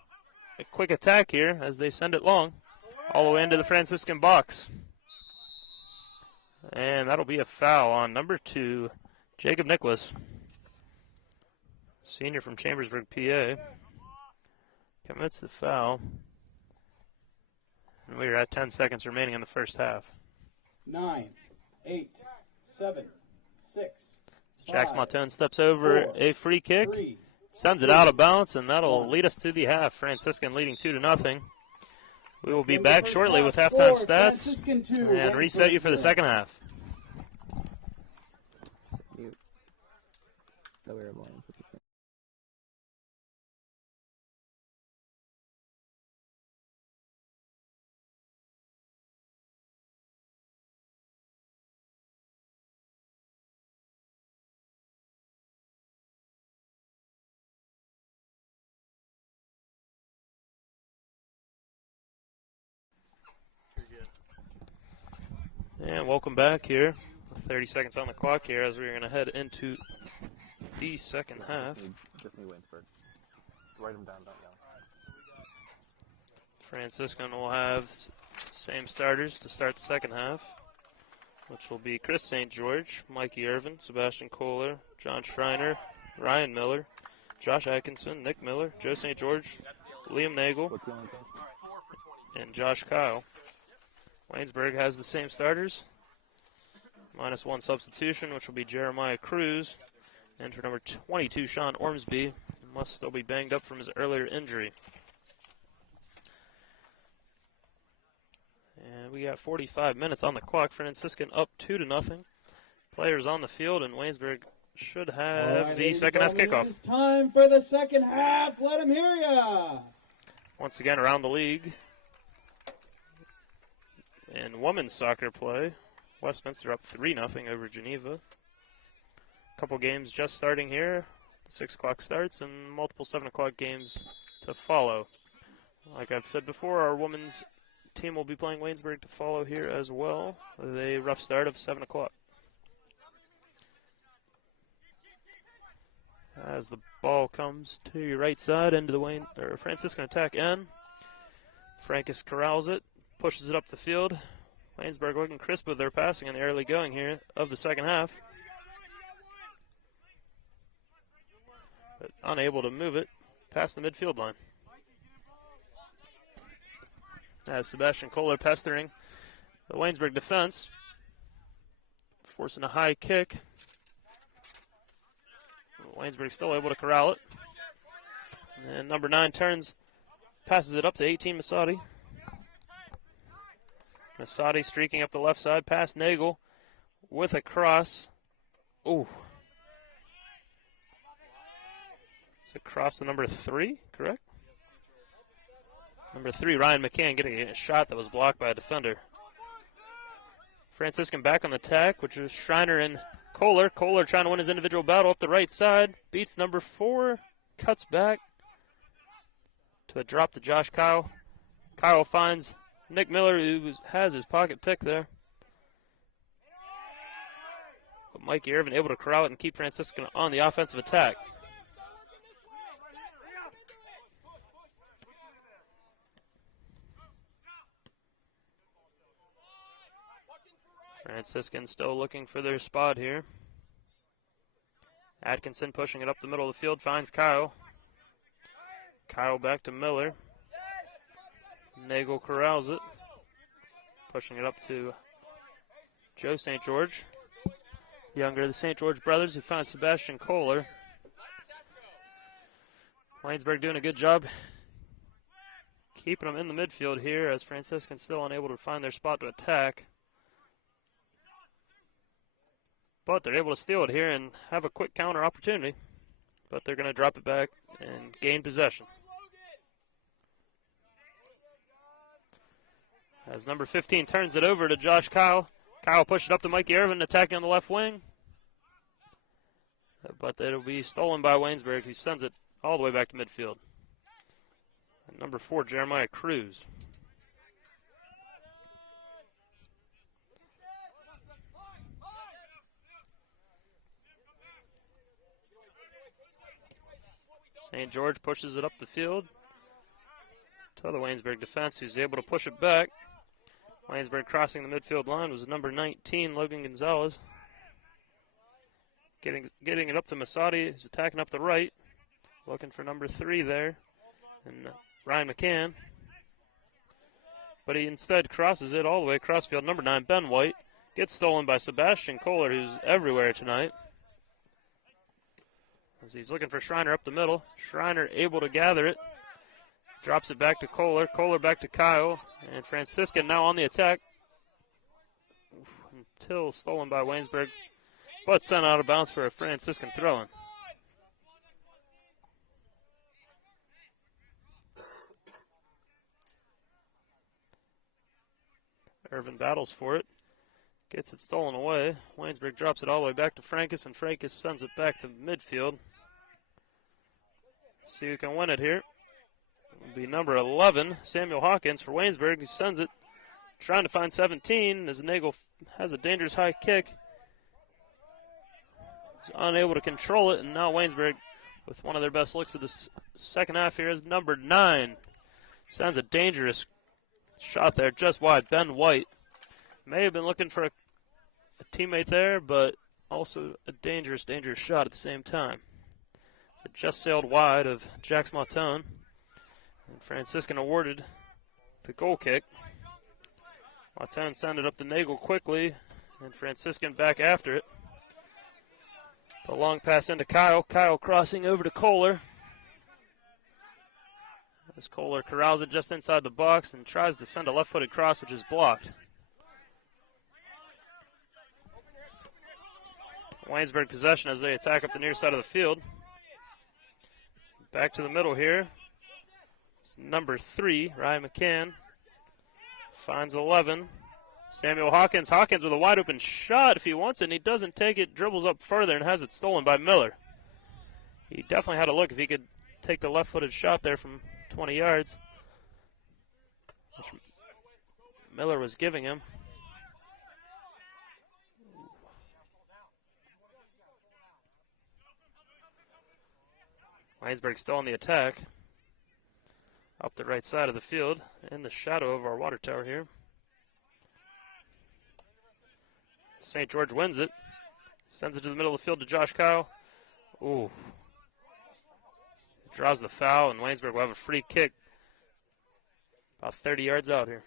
a quick attack here as they send it long all the way into the Franciscan box. And that'll be a foul on number 2, Jacob Nicholas, senior from Chambersburg, PA. Commits the foul. And we are at 10 seconds remaining in the first half. 9, 8, 7, 6. Jax Montone steps over 4, a free kick, 3, sends it out of bounds, and that'll lead us to the half. Franciscan leading 2-0. We will be back shortly with halftime stats and reset you for the second half. And welcome back here. 30 seconds on the clock here as we're going to head into the second half. Write them down. Franciscan will have same starters to start the second half, which will be Chris St. George, Mikey Irvin, Sebastian Kohler, John Schreiner, Ryan Miller, Josh Atkinson, Nick Miller, Joe St. George, Liam Nagel, and Josh Kyle. Waynesburg has the same starters, minus one substitution, which will be Jeremiah Cruz, and for number 22, Sean Ormsby, must still be banged up from his earlier injury. And we got 45 minutes on the clock. Franciscan up 2-0. Players on the field, and Waynesburg should have the second half kickoff. It's time for the second half. Let them hear ya. Once again, around the league. In women's soccer play, Westminster up 3-0 over Geneva. A couple games just starting here. 6 o'clock starts and multiple 7 o'clock games to follow. Like I've said before, our women's team will be playing Waynesburg to follow here as well, with a rough start of 7 o'clock. As the ball comes to your right side into the Franciscan attack end, Francis corrals it, pushes it up the field, Waynesburg looking crisp with their passing in the early going here of the second half. But unable to move it past the midfield line. As Sebastian Kohler pestering the Waynesburg defense, forcing a high kick. Waynesburg still able to corral it. And number 9 turns, passes it up to 18 Masadi. Masadi streaking up the left side, past Nagel with a cross. Ooh. It's a cross to number 3, correct? Number 3, Ryan McCann, getting a shot that was blocked by a defender. Franciscan back on the attack, which is Schreiner and Kohler. Kohler trying to win his individual battle up the right side. Beats number 4, cuts back to a drop to Josh Kyle. Kyle finds Nick Miller, who has his pocket pick there. But Mikey Irvin able to corral it and keep Franciscan on the offensive attack. Franciscan still looking for their spot here. Atkinson pushing it up the middle of the field, finds Kyle. Kyle back to Miller. Nagel corrals it. Pushing it up to Joe St. George. Younger of the St. George brothers, who finds Sebastian Kohler. Waynesburg doing a good job keeping them in the midfield here, as Franciscan still unable to find their spot to attack. But they're able to steal it here and have a quick counter opportunity. But they're going to drop it back and gain possession. As number 15 turns it over to Josh Kyle. Kyle pushes it up to Mikey Irvin, attacking on the left wing. But it'll be stolen by Waynesburg, who sends it all the way back to midfield. And number 4, Jeremiah Cruz. St. George pushes it up the field to the Waynesburg defense, who's able to push it back. Waynesburg crossing the midfield line was number 19, Logan Gonzalez. Getting it up to Masadi, who's attacking up the right. Looking for number 3 there, and Ryan McCann. But he instead crosses it all the way across field. Number 9, Ben White, gets stolen by Sebastian Kohler, who's everywhere tonight. As he's looking for Schreiner up the middle. Schreiner able to gather it. Drops it back to Kohler. Kohler back to Kyle. And Franciscan now on the attack. Until stolen by Waynesburg. But sent out of bounds for a Franciscan throw-in. Irvin battles for it. Gets it stolen away. Waynesburg drops it all the way back to Francis, and Francis sends it back to midfield. See who can win it here. It'll be number 11, Samuel Hawkins for Waynesburg. He sends it, trying to find 17 as Nagel has a dangerous high kick. He's unable to control it, and now Waynesburg, with one of their best looks of the second half here, is number 9. Sends a dangerous shot there, just wide. Ben White may have been looking for a teammate there, but also a dangerous shot at the same time. It just sailed wide of Jax Mautone. And Franciscan awarded the goal kick. Mautone sent it up to Nagel quickly, and Franciscan back after it. The long pass into Kyle. Kyle crossing over to Kohler. As Kohler corrals it just inside the box and tries to send a left-footed cross, which is blocked. Waynesburg possession as they attack up the near side of the field. Back to the middle here. It's number 3, Ryan McCann. Finds 11. Samuel Hawkins. Hawkins with a wide open shot if he wants it, and he doesn't take it. Dribbles up further and has it stolen by Miller. He definitely had a look if he could take the left-footed shot there from 20 yards, which Miller was giving him. Waynesburg still on the attack. Up the right side of the field, in the shadow of our water tower here. St. George wins it. Sends it to the middle of the field to Josh Kyle. Ooh. Draws the foul, and Waynesburg will have a free kick about 30 yards out here.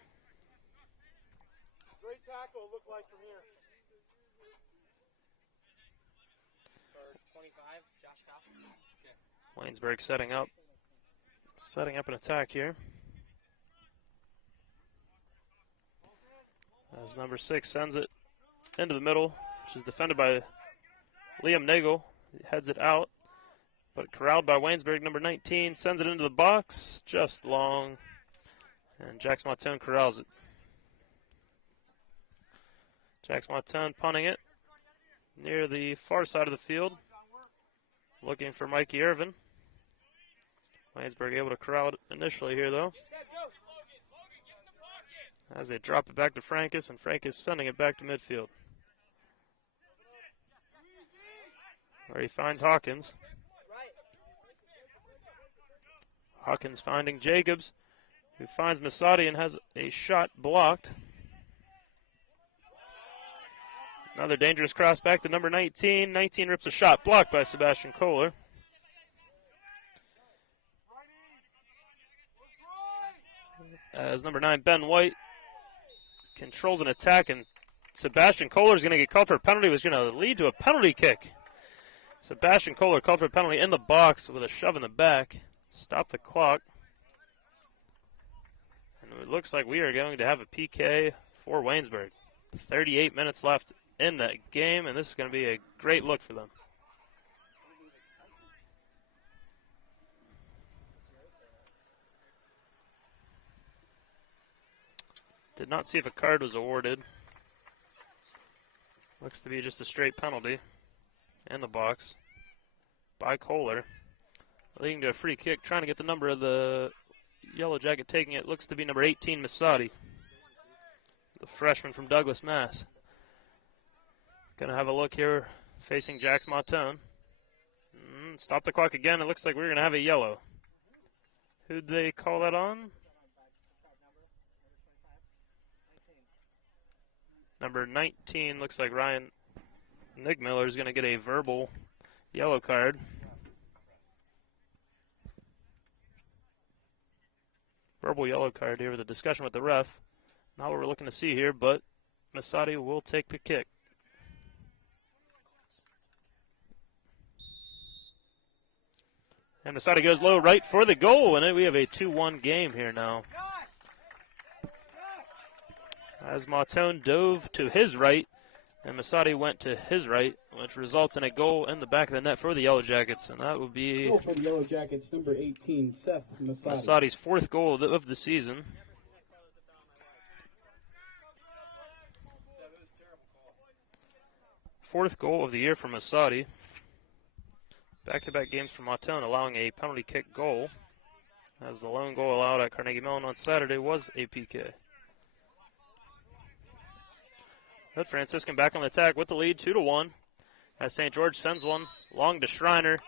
Great tackle look like from here. For 25, Josh Kyle. Waynesburg setting up an attack here. As number 6 sends it into the middle, which is defended by Liam Nagel. He heads it out, but corralled by Waynesburg. Number 19 sends it into the box, just long, and Jax Montone corrals it. Jax Montone punting it near the far side of the field, looking for Mikey Irvin. Waynesburg able to corral it initially here, though, as they drop it back to Francis, and Francis sending it back to midfield, where he finds Hawkins. Hawkins finding Jacobs, who finds Masadi and has a shot blocked. Another dangerous cross back to number 19. 19 rips a shot blocked by Sebastian Kohler. As number 9, Ben White, controls an attack, and Sebastian Kohler is going to get called for a penalty, which is going to lead to a penalty kick. Sebastian Kohler called for a penalty in the box with a shove in the back. Stop the clock. And it looks like we are going to have a PK for Waynesburg. 38 minutes left in that game, and this is going to be a great look for them. Did not see if a card was awarded. Looks to be just a straight penalty in the box by Kohler, leading to a free kick. Trying to get the number of the Yellow Jacket taking it. Looks to be number 18, Masadi, the freshman from Douglas, Mass. Going to have a look here, facing Jax Montone. Stop the clock again. It looks like we're going to have a yellow. Who'd they call that on? Number 19, looks like Ryan Nickmiller is going to get a verbal yellow card. Verbal yellow card here with a discussion with the ref. Not what we're looking to see here, but Masadi will take the kick. And Masadi goes low right for the goal, and we have a 2-1 game here now. As Montone dove to his right, and Masadi went to his right, which results in a goal in the back of the net for the Yellow Jackets, and that would be goal for the Yellow Jackets, number 18, Seth Masadi. Masadi's 4th goal of the season. Fourth goal of the year for Masadi. Back-to-back games for Montone, allowing a penalty kick goal, as the lone goal allowed at Carnegie Mellon on Saturday was a PK. But Franciscan back on the attack with the lead, 2-1. As St. George sends one long to Schreiner.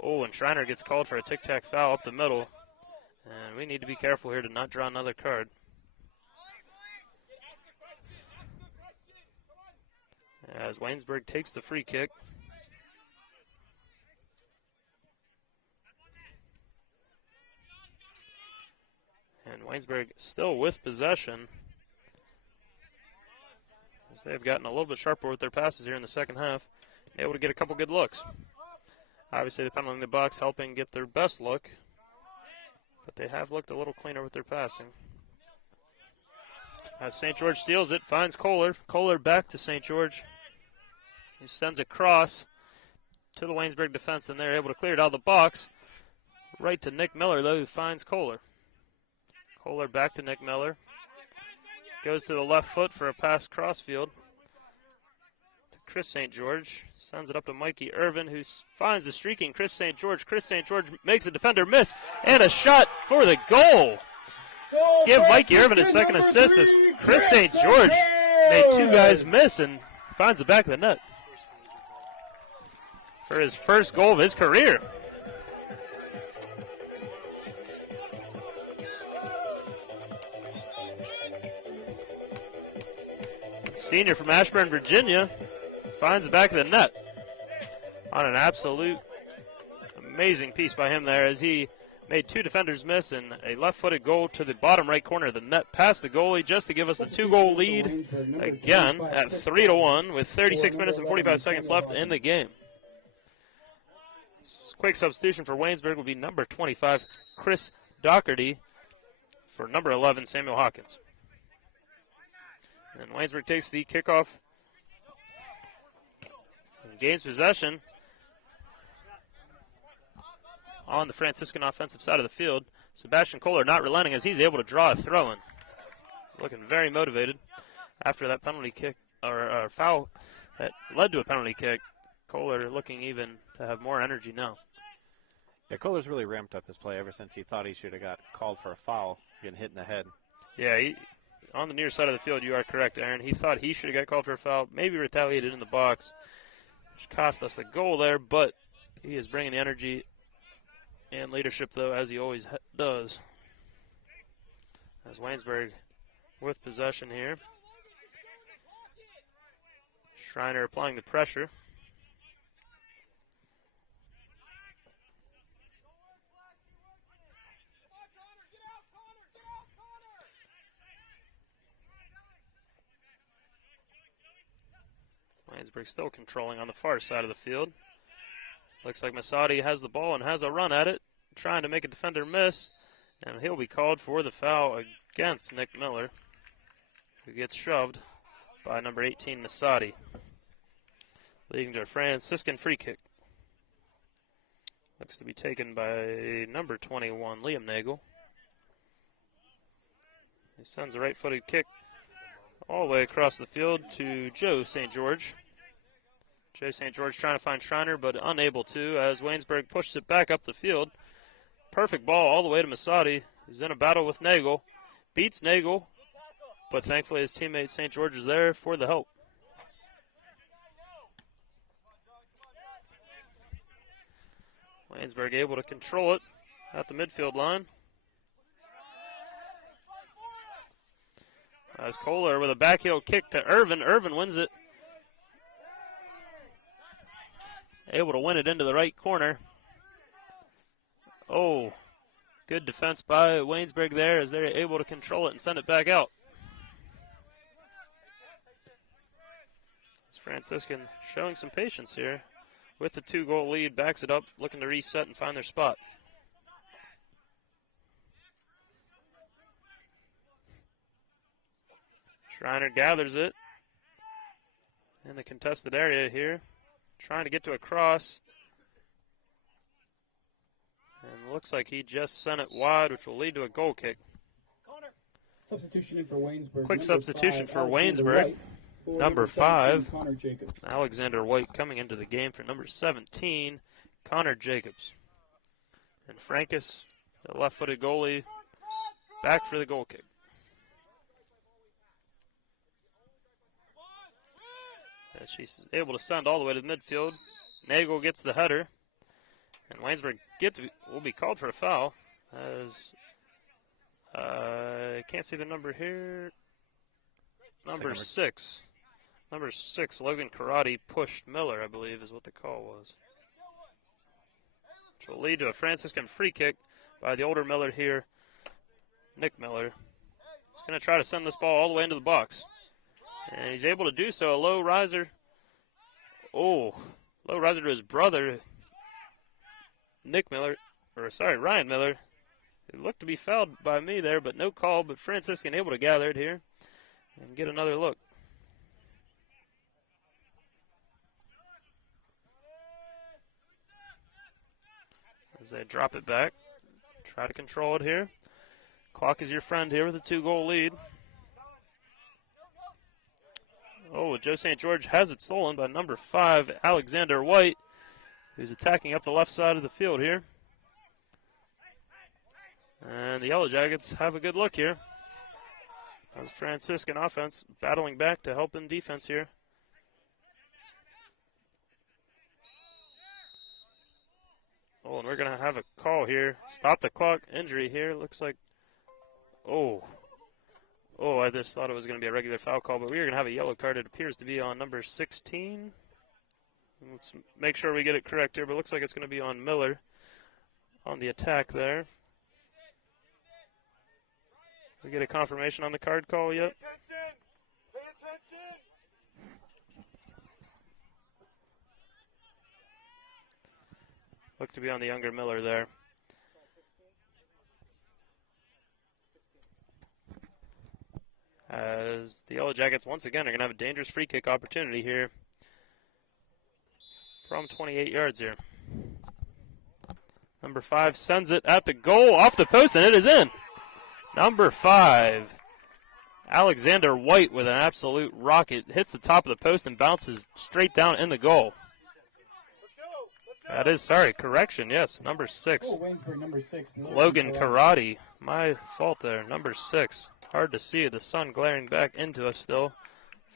Oh, and Schreiner gets called for a tic-tac foul up the middle. And we need to be careful here to not draw another card. As Waynesburg takes the free kick. And Waynesburg still with possession, as they've gotten a little bit sharper with their passes here in the second half, able to get a couple good looks. Obviously, the penalty in the box helping get their best look, but they have looked a little cleaner with their passing. As St. George steals it, finds Kohler. Kohler back to St. George. He sends a cross to the Waynesburg defense, and they're able to clear it out of the box. Right to Nick Miller, though, who finds Kohler. Kohler back to Nick Miller. Goes to the left foot for a pass crossfield to Chris St. George. Sends it up to Mikey Irvin, who finds the streaking Chris St. George. Chris St. George makes a defender miss, and a shot for the goal. Give Mikey Irvin his second assist as Chris St. George made 2 guys miss and finds the back of the net for his first goal of his career. Senior from Ashburn, Virginia, finds the back of the net on an absolute amazing piece by him there as he made two defenders miss and a left-footed goal to the bottom right corner of the net past the goalie just to give us a 2-goal lead again at 3-1 with 36 minutes and 45 seconds left in the game. Quick substitution for Waynesburg will be number 25, Chris Doherty, for number 11, Samuel Hawkins. And Waynesburg takes the kickoff and gains possession on the Franciscan offensive side of the field. Sebastian Kohler not relenting as he's able to draw a throw-in. Looking very motivated after that penalty kick, or foul that led to a penalty kick. Kohler looking even to have more energy now. Yeah, Kohler's really ramped up his play ever since he thought he should have got called for a foul, getting hit in the head. Yeah, on the near side of the field, you are correct, Aaron. He thought he should have got called for a foul, maybe retaliated in the box, which cost us the goal there, but he is bringing the energy and leadership, though, as he always does. As Waynesburg with possession here. Schreiner applying the pressure. Waynesburg still controlling on the far side of the field. Looks like Masadi has the ball and has a run at it, trying to make a defender miss, and he'll be called for the foul against Nick Miller, who gets shoved by number 18, Masadi, leading to a Franciscan free kick. Looks to be taken by number 21, Liam Nagel. He sends a right-footed kick all the way across the field to Joe St. George. Joe St. George trying to find Schreiner, but unable to, as Waynesburg pushes it back up the field. Perfect ball all the way to Masadi, who's in a battle with Nagel. Beats Nagel, but thankfully his teammate St. George is there for the help. Waynesburg able to control it at the midfield line. As Kohler with a backheel kick to Irvin. Irvin wins it. Able to win it into the right corner. Oh, good defense by Waynesburg there as they're able to control it and send it back out. As Franciscan showing some patience here with the 2-goal lead, backs it up, looking to reset and find their spot. Schreiner gathers it in the contested area here, trying to get to a cross. And looks like he just sent it wide, which will lead to a goal kick. Substitution in for Waynesburg. Quick substitution for Waynesburg. Number 5, Alexander White coming into the game for number 17, Connor Jacobs. And Francis, the left-footed goalie, back for the goal kick. As she's able to send all the way to the midfield. Nagel gets the header. And Waynesburg will be called for a foul. As I can't see the number here. Number 6. Number 6, Logan Karate pushed Miller, I believe, is what the call was. Which will lead to a Franciscan free kick by the older Miller here, Nick Miller. He's going to try to send this ball all the way into the box. And he's able to do so. A low riser. Oh, low riser to his brother, Ryan Miller. It looked to be fouled by me there, but no call. But Franciscan able to gather it here and get another look. As they drop it back, try to control it here. Clock is your friend here with a 2-goal lead. Oh, Joe St. George has it stolen by number 5, Alexander White, who's attacking up the left side of the field here. And the Yellow Jackets have a good look here. As Franciscan offense battling back to help in defense here. Oh, and we're going to have a call here. Stop the clock injury here. Looks like, oh, Oh, I just thought it was going to be a regular foul call, but we are going to have a yellow card. It appears to be on number 16. Let's make sure we get it correct here, but it looks like it's going to be on Miller on the attack there. We get a confirmation on the card call yet? Pay attention! Look to be on the younger Miller there. As the Yellow Jackets once again are going to have a dangerous free kick opportunity here from 28 yards here. Number 5 sends it at the goal, off the post, and it is in. Number 5, Alexander White with an absolute rocket, hits the top of the post and bounces straight down in the goal. That is, correction, yes, number 6. Oh, Waynesburg, number 6. Logan Karate, my fault there, number 6. Hard to see, the sun glaring back into us still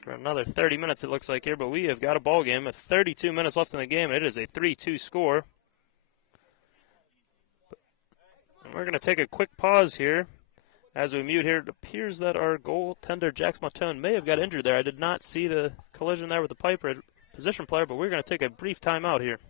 for another 30 minutes it looks like here, but we have got a ball game with 32 minutes left in the game, and it is a 3-2 score. And we're going to take a quick pause here. As we mute here, it appears that our goaltender, Jax Matone, may have got injured there. I did not see the collision there with the Piper position player, but we're going to take a brief timeout here.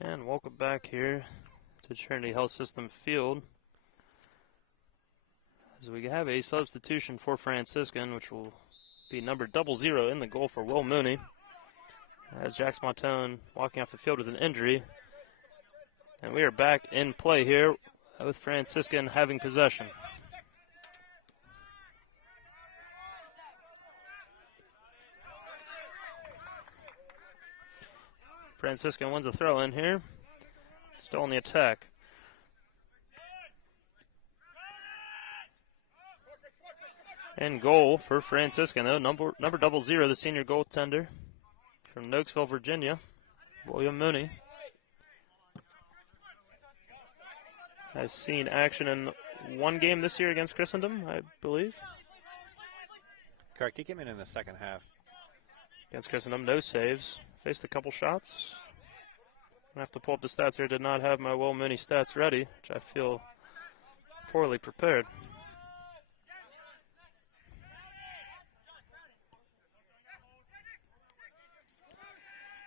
And welcome back here to Trinity Health System Field. As we have a substitution for Franciscan, which will be number 00 in the goal for Will Mooney. As Jax Montone walking off the field with an injury. And we are back in play here with Franciscan having possession. Franciscan wins a throw in here. Still on the attack. And goal for Franciscan, though. Number 00, the senior goaltender from Noakesville, Virginia, William Mooney. Has seen action in one game this year against Christendom, I believe. Correct. He came in the second half. Against Christendom, no saves. Faced a couple shots. I have to pull up the stats here. Did not have my Will Mooney stats ready, which I feel poorly prepared.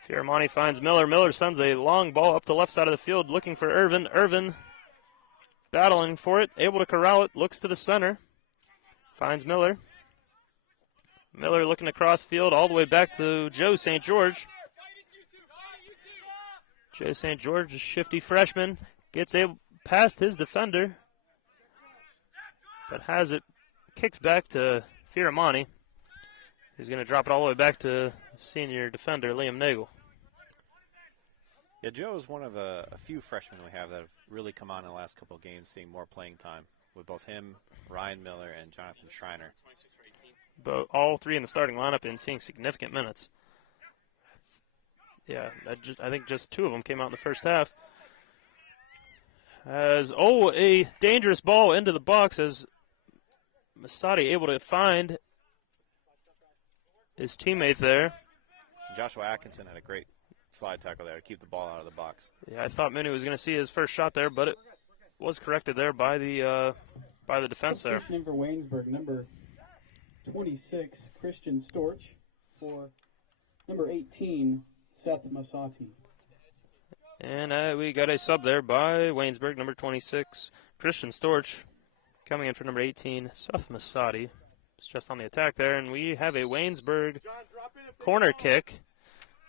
Fioramani finds Miller. Miller sends a long ball up the left side of the field looking for Irvin. Irvin battling for it, able to corral it, looks to the center. Finds Miller. Miller looking across field all the way back to Joe St. George. Joe St. George, a shifty freshman, gets past his defender, but has it kicked back to Fioramani. He's going to drop it all the way back to senior defender Liam Nagel. Yeah, Joe is one of a few freshmen we have that have really come on in the last couple of games, seeing more playing time with both him, Ryan Miller, and Jonathan Schreiner. But all three in the starting lineup and seeing significant minutes. Yeah, I think just two of them came out in the first half. A dangerous ball into the box as Masadi able to find his teammate there. Joshua Atkinson had a great slide tackle there to keep the ball out of the box. Yeah, I thought Mooney was going to see his first shot there, but it was corrected there by the defense there. Substitution for Waynesburg, number 26, Christian Storch, for number 18, Seth Masati. And we got a sub there by Waynesburg, number 26, Christian Storch, coming in for number 18, Seth Masati. It's just on the attack there, and we have a Waynesburg corner kick.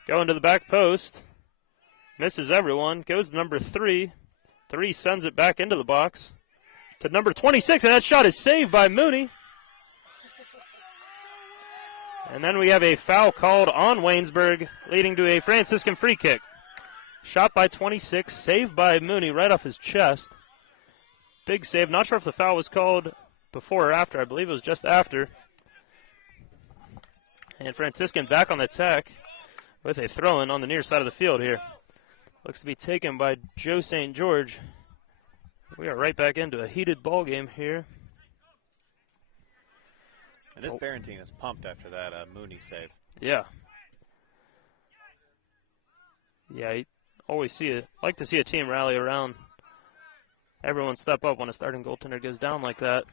Going to the back post. Misses everyone. Goes to number 3. 3 sends it back into the box to number 26, and that shot is saved by Mooney. And then we have a foul called on Waynesburg, leading to a Franciscan free kick. Shot by 26, saved by Mooney right off his chest. Big save. Not sure if the foul was called before or after. I believe it was just after. And Franciscan back on the attack with a throw-in on the near side of the field here. Looks to be taken by Joe St. George. We are right back into a heated ball game here. And this Barentine is pumped after that Mooney save. Yeah. Yeah, you always like to see a team rally around. Everyone step up when a starting goaltender goes down like that.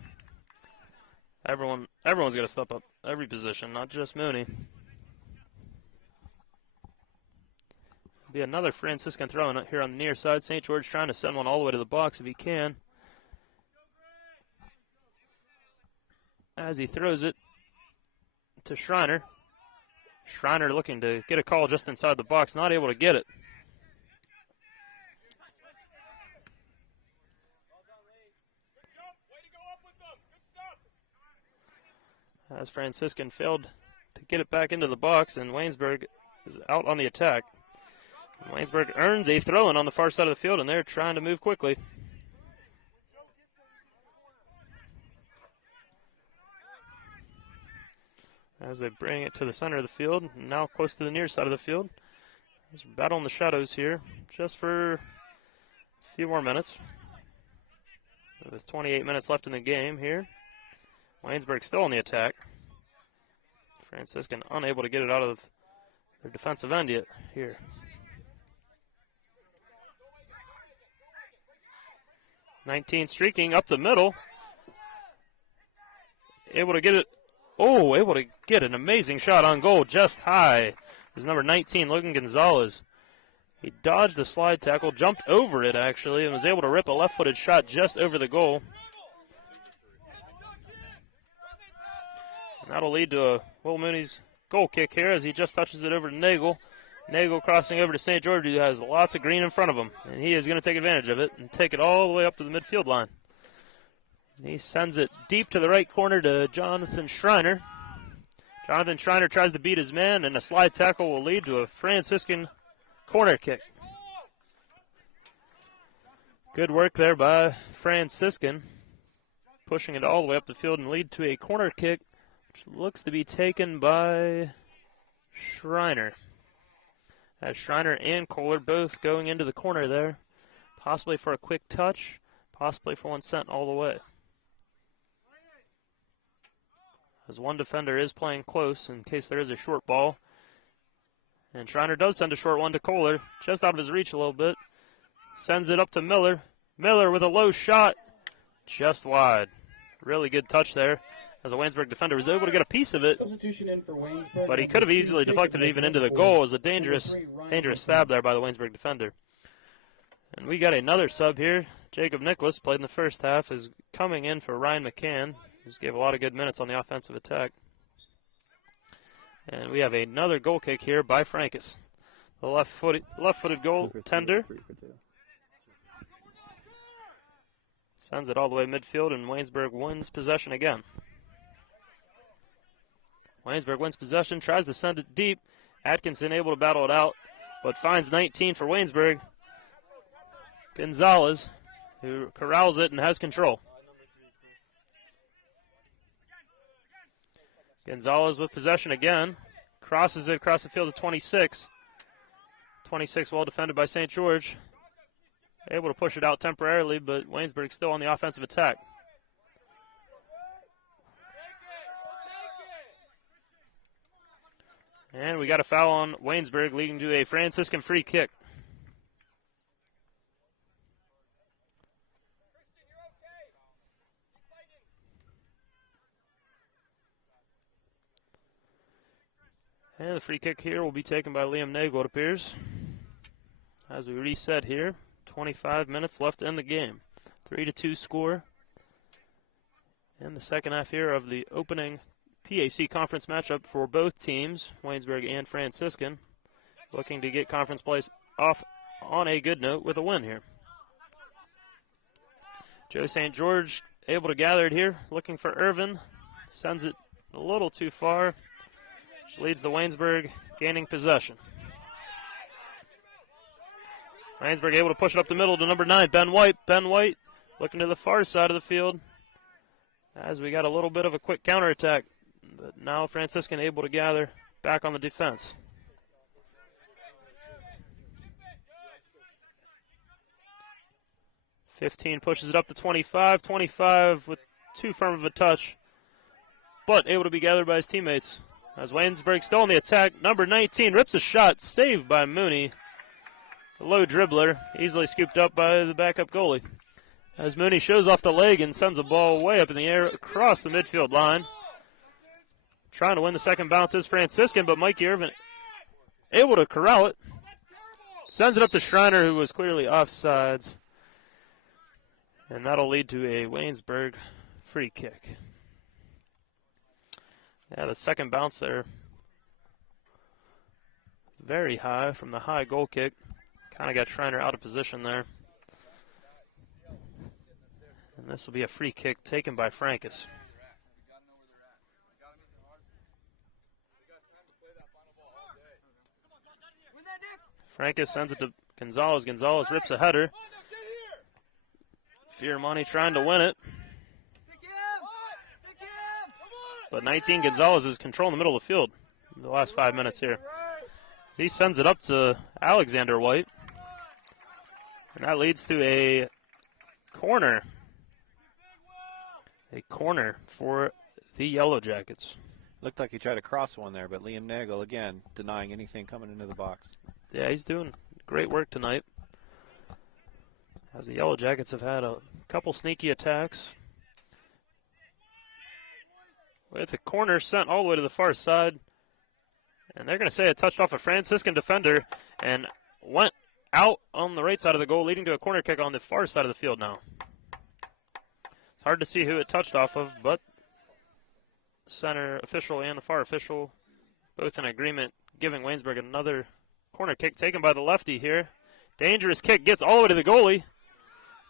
Everyone's got to step up every position, not just Mooney. Be another Franciscan throw in here on the near side. St. George trying to send one all the way to the box if he can. As he throws it to Schreiner. Schreiner looking to get a call just inside the box, not able to get it. As Franciscan failed to get it back into the box, and Waynesburg is out on the attack. Waynesburg earns a throw-in on the far side of the field, and they're trying to move quickly. As they bring it to the center of the field, now close to the near side of the field. As we battle in the shadows here, just for a few more minutes. With 28 minutes left in the game here. Waynesburg still on the attack. Franciscan unable to get it out of their defensive end yet here. '19 streaking up the middle. Able to get it. Oh, able to get an amazing shot on goal just high. This is number 19, Logan Gonzalez. He dodged the slide tackle, jumped over it actually, and was able to rip a left-footed shot just over the goal. And that'll lead to Will Mooney's goal kick here as he just touches it over to Nagel. Nagel crossing over to St. George, who has lots of green in front of him. And he is going to take advantage of it and take it all the way up to the midfield line. And he sends it deep to the right corner to Jonathan Schreiner. Jonathan Schreiner tries to beat his man, and a slide tackle will lead to a Franciscan corner kick. Good work there by Franciscan, pushing it all the way up the field and lead to a corner kick, which looks to be taken by Schreiner. As Schreiner and Kohler both going into the corner there, possibly for a quick touch, possibly for one sent all the way. As one defender is playing close in case there is a short ball. And Schreiner does send a short one to Kohler, just out of his reach a little bit. Sends it up to Miller. Miller with a low shot, just wide. Really good touch there, as a Waynesburg defender was able to get a piece of it. Substitution in for Waynesburg, But he could have easily deflected it even into the goal. It was a dangerous stab there by the Waynesburg defender. And we got another sub here. Jacob Nicholas, played in the first half, is coming in for Ryan McCann. Just gave a lot of good minutes on the offensive attack. And we have another goal kick here by Francis. The left-footed goaltender sends it all the way midfield, and Waynesburg wins possession again. Waynesburg wins possession, tries to send it deep. Atkinson able to battle it out, but finds 19 for Waynesburg. Gonzalez, who corrals it and has control. Gonzalez with possession again. Crosses it across the field to 26. 26 well defended by St. George. Able to push it out temporarily, but Waynesburg still on the offensive attack. And we got a foul on Waynesburg, leading to a Franciscan free kick. And the free kick here will be taken by Liam Nagel, it appears. As we reset here, 25 minutes left in the game. 3-2 score. In the second half here of the opening PAC conference matchup for both teams, Waynesburg and Franciscan, looking to get conference play off on a good note with a win here. Joe St. George able to gather it here, looking for Irvin. Sends it a little too far, which leads to Waynesburg gaining possession. Waynesburg able to push it up the middle to number 9, Ben White. Ben White looking to the far side of the field as we got a little bit of a quick counterattack. But now Franciscan able to gather back on the defense. (15) pushes it up to 25. 25 with too firm of a touch, but able to be gathered by his teammates. As Waynesburg still on the attack, number 19 rips a shot, saved by Mooney. A low dribbler, easily scooped up by the backup goalie. As Mooney shows off the leg and sends a ball way up in the air across the midfield line. Trying to win the second bounce is Franciscan, but Mikey Irvin able to corral it. Sends it up to Schreiner, who was clearly offsides. And that'll lead to a Waynesburg free kick. Yeah, the second bounce there. Very high from the high goal kick. Kind of got Schreiner out of position there. And this will be a free kick taken by Francis. Francis sends it to Gonzalez. Gonzalez rips a header. Fiermani trying to win it. But 19 Gonzalez is controlling the middle of the field in the last 5 minutes here. He sends it up to Alexander White. And that leads to a corner. A corner for the Yellow Jackets. Looked like he tried to cross one there, but Liam Nagel, again, denying anything coming into the box. Yeah, he's doing great work tonight. As the Yellow Jackets have had a couple sneaky attacks. With the corner sent all the way to the far side. And they're going to say it touched off a Franciscan defender and went out on the right side of the goal, leading to a corner kick on the far side of the field now. It's hard to see who it touched off of, but center official and the far official both in agreement, giving Waynesburg another corner kick taken by the lefty here. Dangerous kick, gets all the way to the goalie,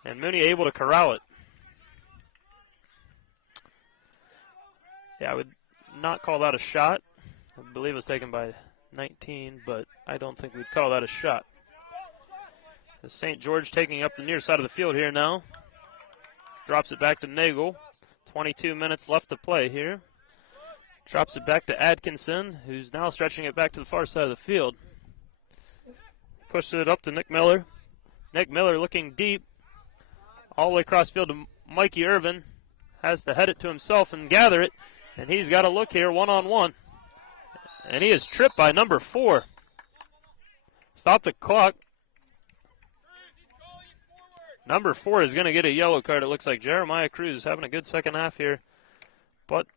and Mooney able to corral it. Yeah, I would not call that a shot. I believe it was taken by 19, but I don't think we'd call that a shot. The St. George taking up the near side of the field here now. Drops it back to Nagel. 22 minutes left to play here. Drops it back to Atkinson, who's now stretching it back to the far side of the field. Pushes it up to Nick Miller. Nick Miller looking deep. All the way across field to Mikey Irvin. Has to head it to himself and gather it. And he's got a look here, one-on-one. And he is tripped by number 4. Stop the clock. Number 4 is going to get a yellow card. It looks like Jeremiah Cruz having a good second half here. But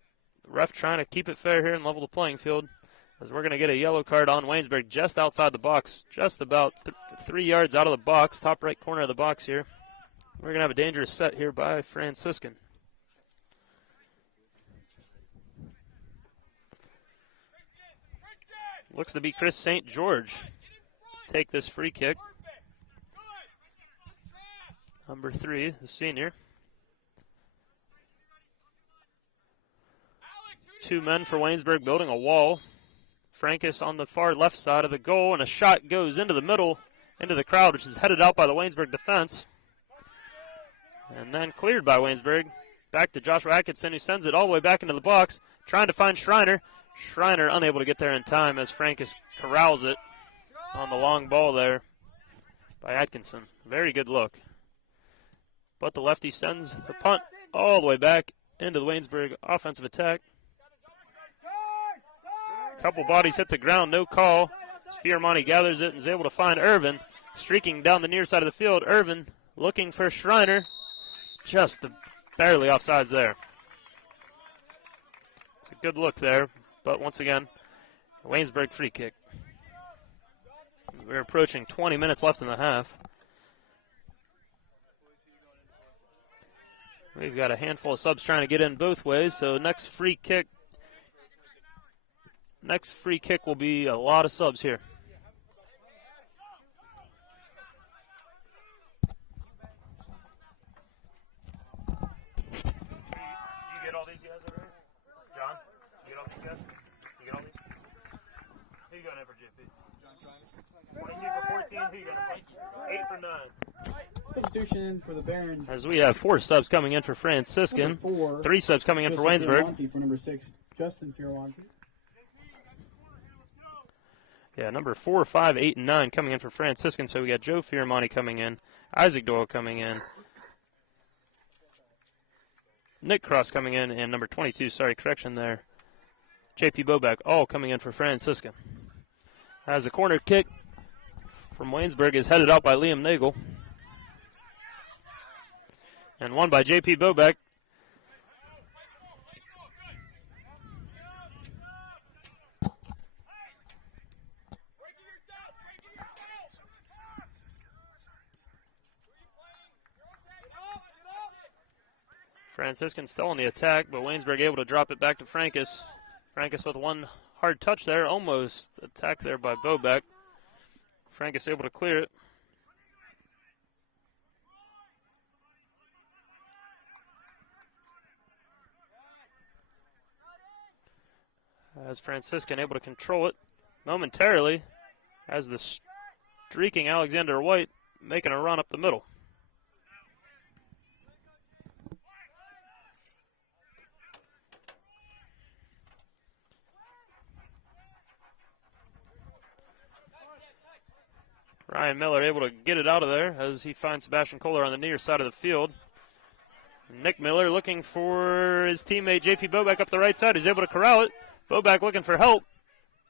the ref trying to keep it fair here and level the playing field. As we're going to get a yellow card on Waynesburg just outside the box. Just about 3 yards out of the box. Top right corner of the box here. We're going to have a dangerous set here by Franciscan. Looks to be Chris St. George take this free kick. Number 3, the senior. 2 men for Waynesburg building a wall. Francis on the far left side of the goal, and a shot goes into the middle, into the crowd, which is headed out by the Waynesburg defense. And then cleared by Waynesburg. Back to Joshua Atkinson, who sends it all the way back into the box, trying to find Schreiner. Schreiner unable to get there in time as Francis corrals it on the long ball there by Atkinson. Very good look. But the lefty sends the punt all the way back into the Waynesburg offensive attack. Couple bodies hit the ground, no call. As Fioramonti gathers it and is able to find Irvin. Streaking down the near side of the field, Irvin looking for Schreiner. Just barely offsides there. It's a good look there, but once again, Waynesburg free kick. We're approaching 20 minutes left in the half. We've got a handful of subs trying to get in both ways, so next free kick will be a lot of subs here. You get all these guys over here? John, you get all these guys? You get all these? Who you got in for JP? 22 for 14, who you got in for? 8 for 9. Substitution for the Barons. As we have 4 subs coming in for Franciscan, 3 subs coming in for Waynesburg. For number 6, Justin Fioramonti. Yeah, number 4, 5, 8, and 9 coming in for Franciscan. So we got Joe Fioramonti coming in, Isaac Doyle coming in, Nick Cross coming in, and number 22, correction there, JP Boback, all coming in for Franciscan. As a corner kick from Waynesburg is headed out by Liam Nagel. And won by JP Boback. Franciscan still on the attack, but Waynesburg able to drop it back to Francis. Francis with one hard touch there, almost attacked there by Boback. Francis able to clear it. As Franciscan able to control it momentarily, as the streaking Alexander White making a run up the middle. Ryan Miller able to get it out of there as he finds Sebastian Kohler on the near side of the field. Nick Miller looking for his teammate JP Boback up the right side. He's able to corral it. Boback looking for help.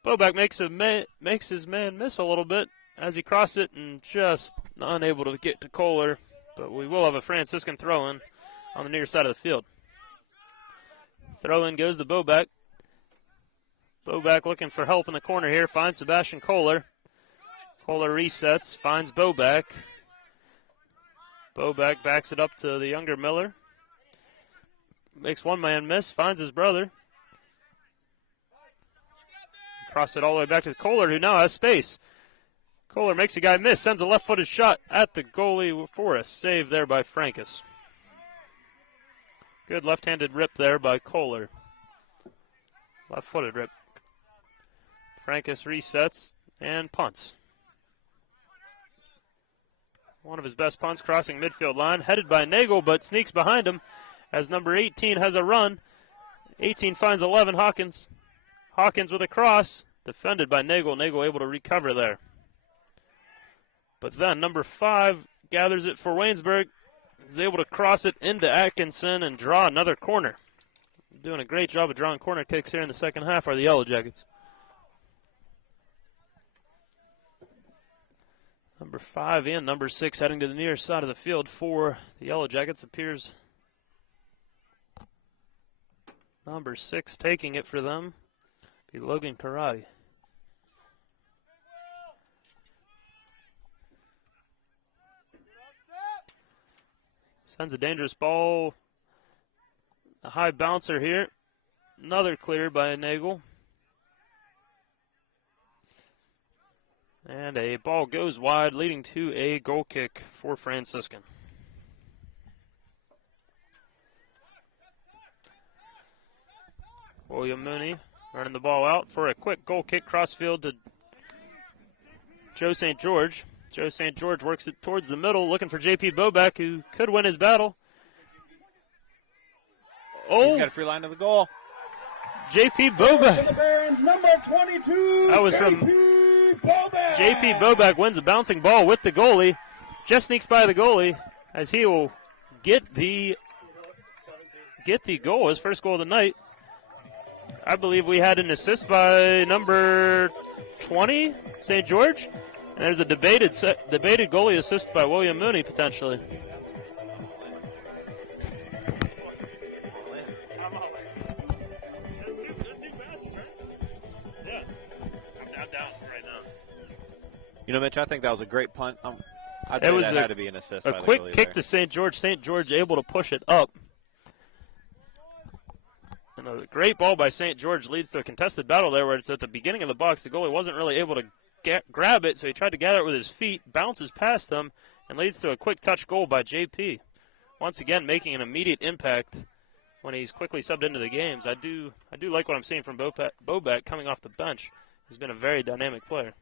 Boback makes his man miss a little bit as he crossed it and just unable to get to Kohler. But we will have a Franciscan throw-in on the near side of the field. Throw-in goes to Boback. Boback looking for help in the corner here. Finds Sebastian Kohler. Kohler resets, finds Boback. Boback backs it up to the younger Miller. Makes one man miss, finds his brother. Cross it all the way back to Kohler, who now has space. Kohler makes a guy miss, sends a left-footed shot at the goalie for us. Save there by Francis. Good left-handed rip there by Kohler. Left-footed rip. Francis resets and punts. One of his best punts crossing midfield line, headed by Nagel, but sneaks behind him as number 18 has a run. 18 finds 11, Hawkins. Hawkins with a cross, defended by Nagel. Nagel able to recover there. But then number 5 gathers it for Waynesburg. Is able to cross it into Atkinson and draw another corner. Doing a great job of drawing corner kicks here in the second half are the Yellow Jackets. Number 5 and number 6 heading to the near side of the field for the Yellow Jackets. Appears number 6 taking it for them. Be Logan Karate. Sends a dangerous ball. A high bouncer here. Another clear by Nagel. And a ball goes wide, leading to a goal kick for Franciscan. William Mooney running the ball out for a quick goal kick crossfield to Joe St. George. Joe St. George works it towards the middle, looking for J.P. Boback, who could win his battle. He's got a free line to the goal. J.P. Boback. The Barons, number 22. That was from J.P. Boback. Wins a bouncing ball with the goalie. Just sneaks by the goalie as he will get the goal, his first goal of the night. I believe we had an assist by number 20, St. George. And there's a debated goalie assist by William Mooney, potentially. You know, Mitch, I think that was a great punt. I'd It say was that had to be an assist by the A quick goalie kick there. to St. George. St. George able to push it up. And a great ball by St. George leads to a contested battle there where it's at the beginning of the box. The goalie wasn't really able to grab it, so he tried to gather it with his feet, bounces past them, and leads to a quick touch goal by JP. Once again, making an immediate impact when he's quickly subbed into the games. I do like what I'm seeing from Boback coming off the bench. He's been a very dynamic player.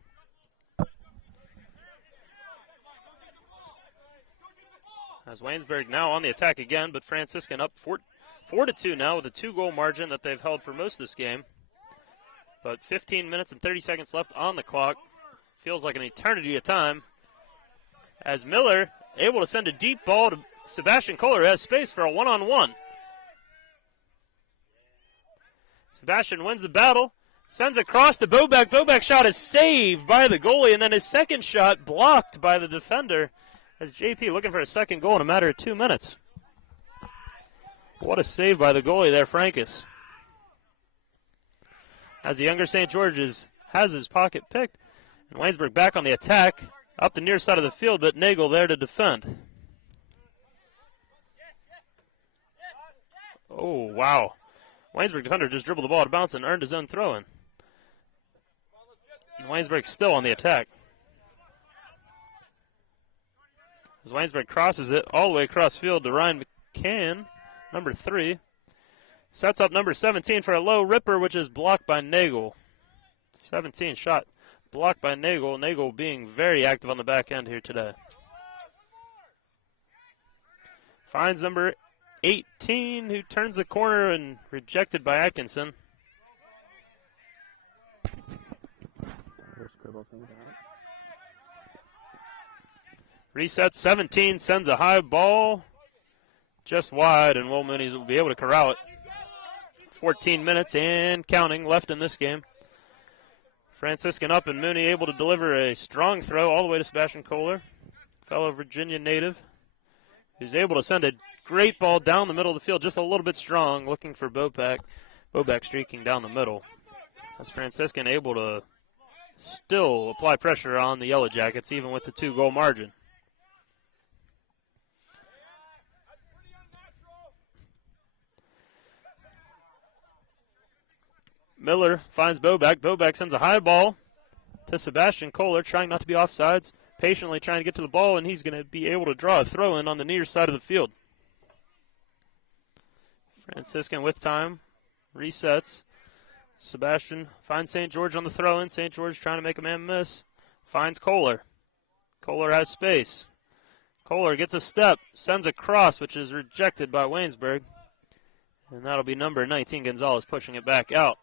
As Waynesburg now on the attack again, but Franciscan up 4-2 now with a 2-goal margin that they've held for most of this game. But 15 minutes and 30 seconds left on the clock. Feels like an eternity of time. As Miller able to send a deep ball to Sebastian Kohler, who has space for a one-on-one. Sebastian wins the battle, sends across to Boback. Boback's shot is saved by the goalie, and then his second shot blocked by the defender. As JP looking for a second goal in a matter of 2 minutes. What a save by the goalie there, Francis. As the younger St. George's has his pocket picked. And Waynesburg back on the attack. Up the near side of the field, but Nagel there to defend. Oh, wow. Waynesburg defender just dribbled the ball to bounce and earned his own throw-in. And Waynesburg still on the attack. As Waynesburg crosses it all the way across field to Ryan McCann, number 3. Sets up number 17 for a low ripper, which is blocked by Nagel. 17 shot blocked by Nagel. Nagel being very active on the back end here today. Finds number 18, who turns the corner and rejected by Atkinson. Resets 17, sends a high ball just wide, and Will Mooney will be able to corral it. 14 minutes and counting left in this game. Franciscan up, and Mooney able to deliver a strong throw all the way to Sebastian Kohler, fellow Virginia native, who's able to send a great ball down the middle of the field, just a little bit strong, looking for Boback. Boback streaking down the middle. As Franciscan able to still apply pressure on the Yellow Jackets, even with the 2-goal margin. Miller finds Boback. Boback sends a high ball to Sebastian Kohler, trying not to be offsides, patiently trying to get to the ball, and he's going to be able to draw a throw-in on the near side of the field. Franciscan with time, resets. Sebastian finds St. George on the throw-in. St. George trying to make a man miss. Finds Kohler. Kohler has space. Kohler gets a step, sends a cross, which is rejected by Waynesburg. And that'll be number 19, Gonzalez, pushing it back out.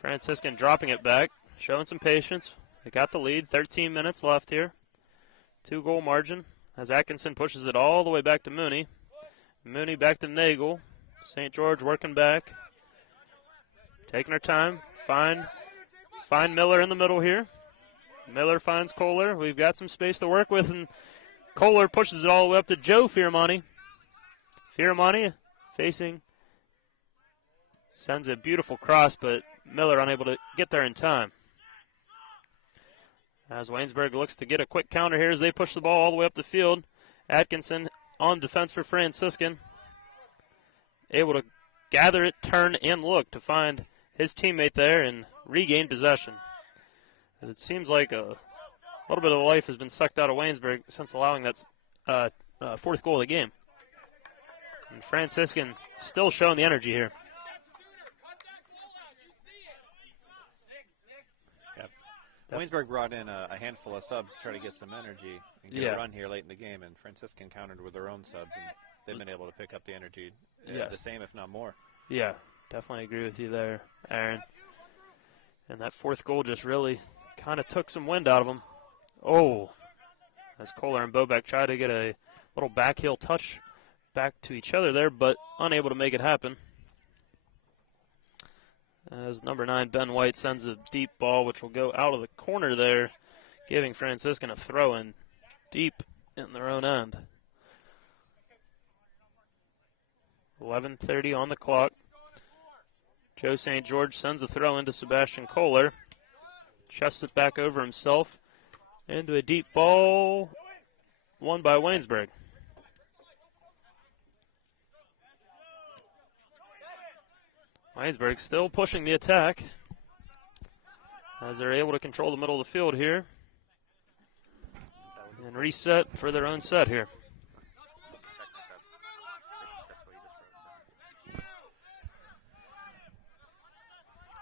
Franciscan dropping it back, showing some patience. They got the lead, 13 minutes left here. 2-goal margin as Atkinson pushes it all the way back to Mooney. Mooney back to Nagel. St. George working back. Taking her time. Find Miller in the middle here. Miller finds Kohler. We've got some space to work with, and Kohler pushes it all the way up to Joe Fiormani. Fiormani facing. Sends a beautiful cross, but Miller unable to get there in time. As Waynesburg looks to get a quick counter here as they push the ball all the way up the field. Atkinson on defense for Franciscan. Able to gather it, turn, and look to find his teammate there and regain possession. As it seems like a little bit of life has been sucked out of Waynesburg since allowing that fourth goal of the game. And Franciscan still showing the energy here. Waynesburg brought in a handful of subs to try to get some energy and get a run here late in the game, and Franciscan countered with their own subs, and they've been able to pick up the energy the same, if not more. Yeah, definitely agree with you there, Aaron. And that fourth goal just really kind of took some wind out of them. Oh, as Kohler and Bobek try to get a little back heel touch back to each other there, but unable to make it happen. As number 9, Ben White, sends a deep ball, which will go out of the corner there, giving Franciscan a throw-in deep in their own end. 11:30 on the clock. Joe St. George sends a throw into Sebastian Kohler. Chests it back over himself into a deep ball, won by Waynesburg. Waynesburg still pushing the attack as they're able to control the middle of the field here and reset for their own set here.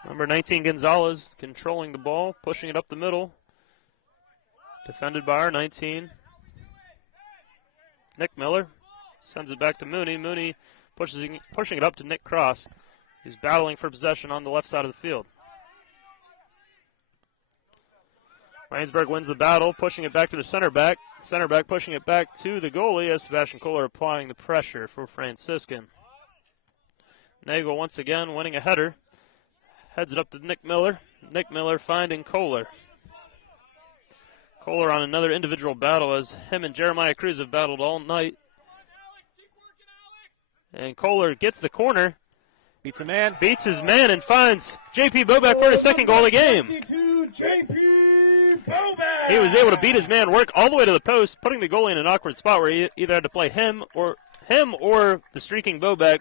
Number 19, Gonzalez, controlling the ball, pushing it up the middle. Defended by our 19. Nick Miller sends it back to Mooney. Mooney pushing it up to Nick Cross, who's battling for possession on the left side of the field. Waynesburg wins the battle, pushing it back to the center back. Center back pushing it back to the goalie as Sebastian Kohler applying the pressure for Franciscan. Nagel once again winning a header. Heads it up to Nick Miller. Nick Miller finding Kohler. Kohler on another individual battle as him and Jeremiah Cruz have battled all night. And Kohler gets the corner. Beats a man. Beats his man and finds J.P. Bobek for his second goal of the game. J.P. Bobek. He was able to beat his man, work all the way to the post, putting the goalie in an awkward spot where he either had to play him or the streaking Bobek.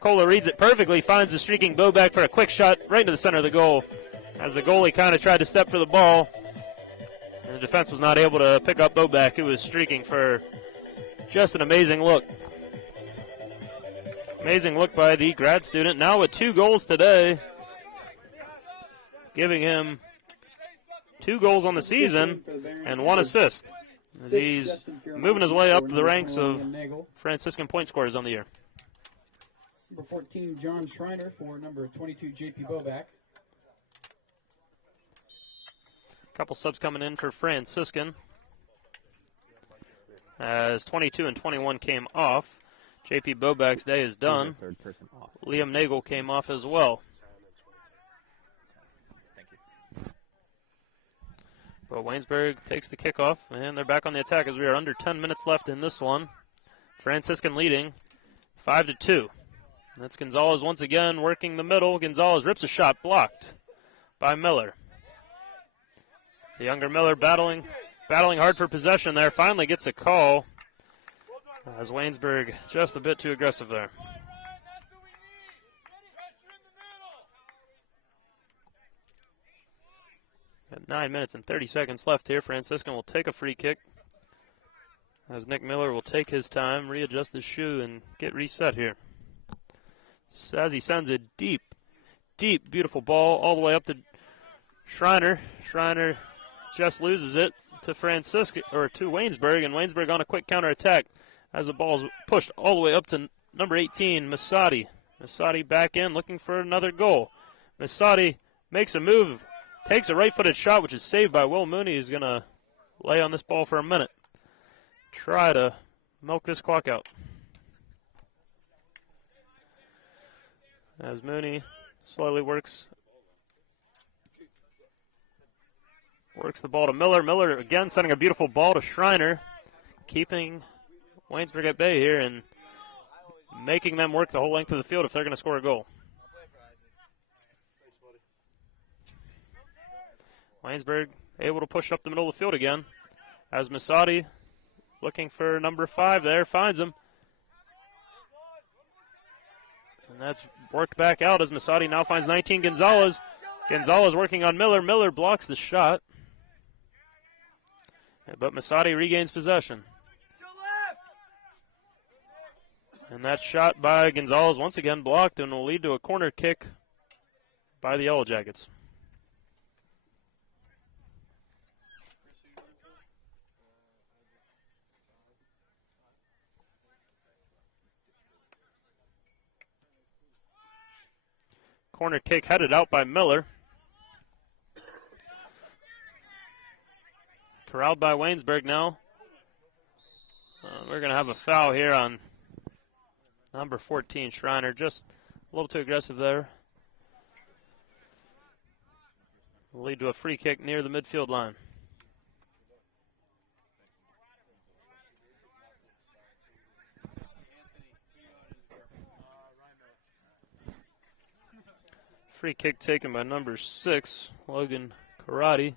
Kohler reads it perfectly, finds the streaking Bobek for a quick shot right into the center of the goal. As the goalie kind of tried to step for the ball, and the defense was not able to pick up Bobek, who was streaking for just an amazing look. Amazing look by the grad student, now with 2 goals today, giving him 2 goals on the season and 1 assist, as he's moving his way up the ranks of Franciscan point scorers on the year. Number 14, John Schreiner, for number 22, J.P. Bobek. Couple subs coming in for Franciscan, as 22 and 21 came off. J.P. Bobek's day is done. Liam Nagel came off as well. Thank you. But Waynesburg takes the kickoff, and they're back on the attack as we are under 10 minutes left in this one. Franciscan leading 5-2. That's Gonzalez once again working the middle. Gonzalez rips a shot, blocked by Miller. The younger Miller battling hard for possession there, finally gets a call, as Waynesburg just a bit too aggressive there. At 9 minutes and 30 seconds left here, Franciscan will take a free kick, as Nick Miller will take his time, readjust his shoe, and get reset here. As he sends a deep, beautiful ball all the way up to Schreiner. Schreiner just loses it to Waynesburg, and Waynesburg on a quick counterattack as the ball is pushed all the way up to number 18, Masadi. Masadi back in, looking for another goal. Masadi makes a move, takes a right-footed shot, which is saved by Will Mooney. He's going to lay on this ball for a minute. Try to milk this clock out. As Mooney slowly works the ball to Miller. Miller again sending a beautiful ball to Schreiner, keeping Waynesburg at bay here and making them work the whole length of the field if they're going to score a goal. Waynesburg able to push up the middle of the field again, as Masadi looking for number 5 there, finds him. And that's worked back out as Masadi now finds 19 Gonzalez. Gonzalez working on Miller. Miller blocks the shot. But Masadi regains possession. And that shot by Gonzalez once again blocked and will lead to a corner kick by the Yellow Jackets. Corner kick headed out by Miller. Corralled by Waynesburg now. We're going to have a foul here on number 14, Schreiner. Just a little too aggressive there. Will lead to a free kick near the midfield line. Free kick taken by number 6, Logan Karate.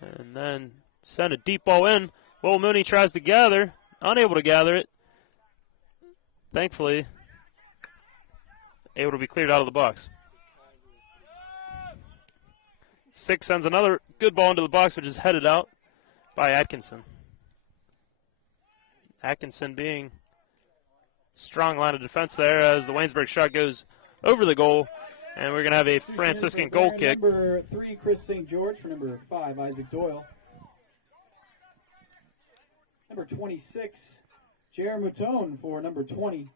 And then send a deep ball in. Will Mooney tries to gather. Unable to gather it. Thankfully, able to be cleared out of the box. 6 sends another good ball into the box, which is headed out by Atkinson. Atkinson being strong line of defense there as the Waynesburg shot goes over the goal. And we're going to have a Franciscan goal kick. Number 3, Chris St. George. For number 5, Isaac Doyle. Number 26, Jared Mouton. For number 20,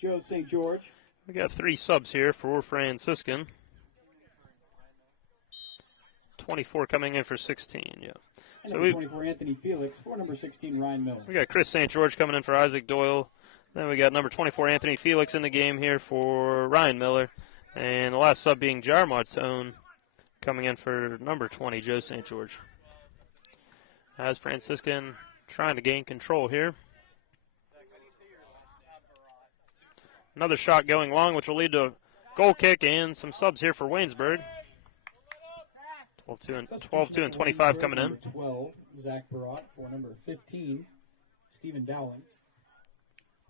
Joe St. George. We got 3 subs here for Franciscan. 24 coming in for 16, yeah. And number 24, Anthony Felix. For number 16, Ryan Miller. We got Chris St. George coming in for Isaac Doyle. Then we got number 24, Anthony Felix in the game here for Ryan Miller. And the last sub being Jarmart's own coming in for number 20, Joe St. George. As Franciscan trying to gain control here. Another shot going long, which will lead to a goal kick and some subs here for Waynesburg. 12-2 and 25 coming in. Number 12, Zach Barat. For number 15, Stephen Dowling.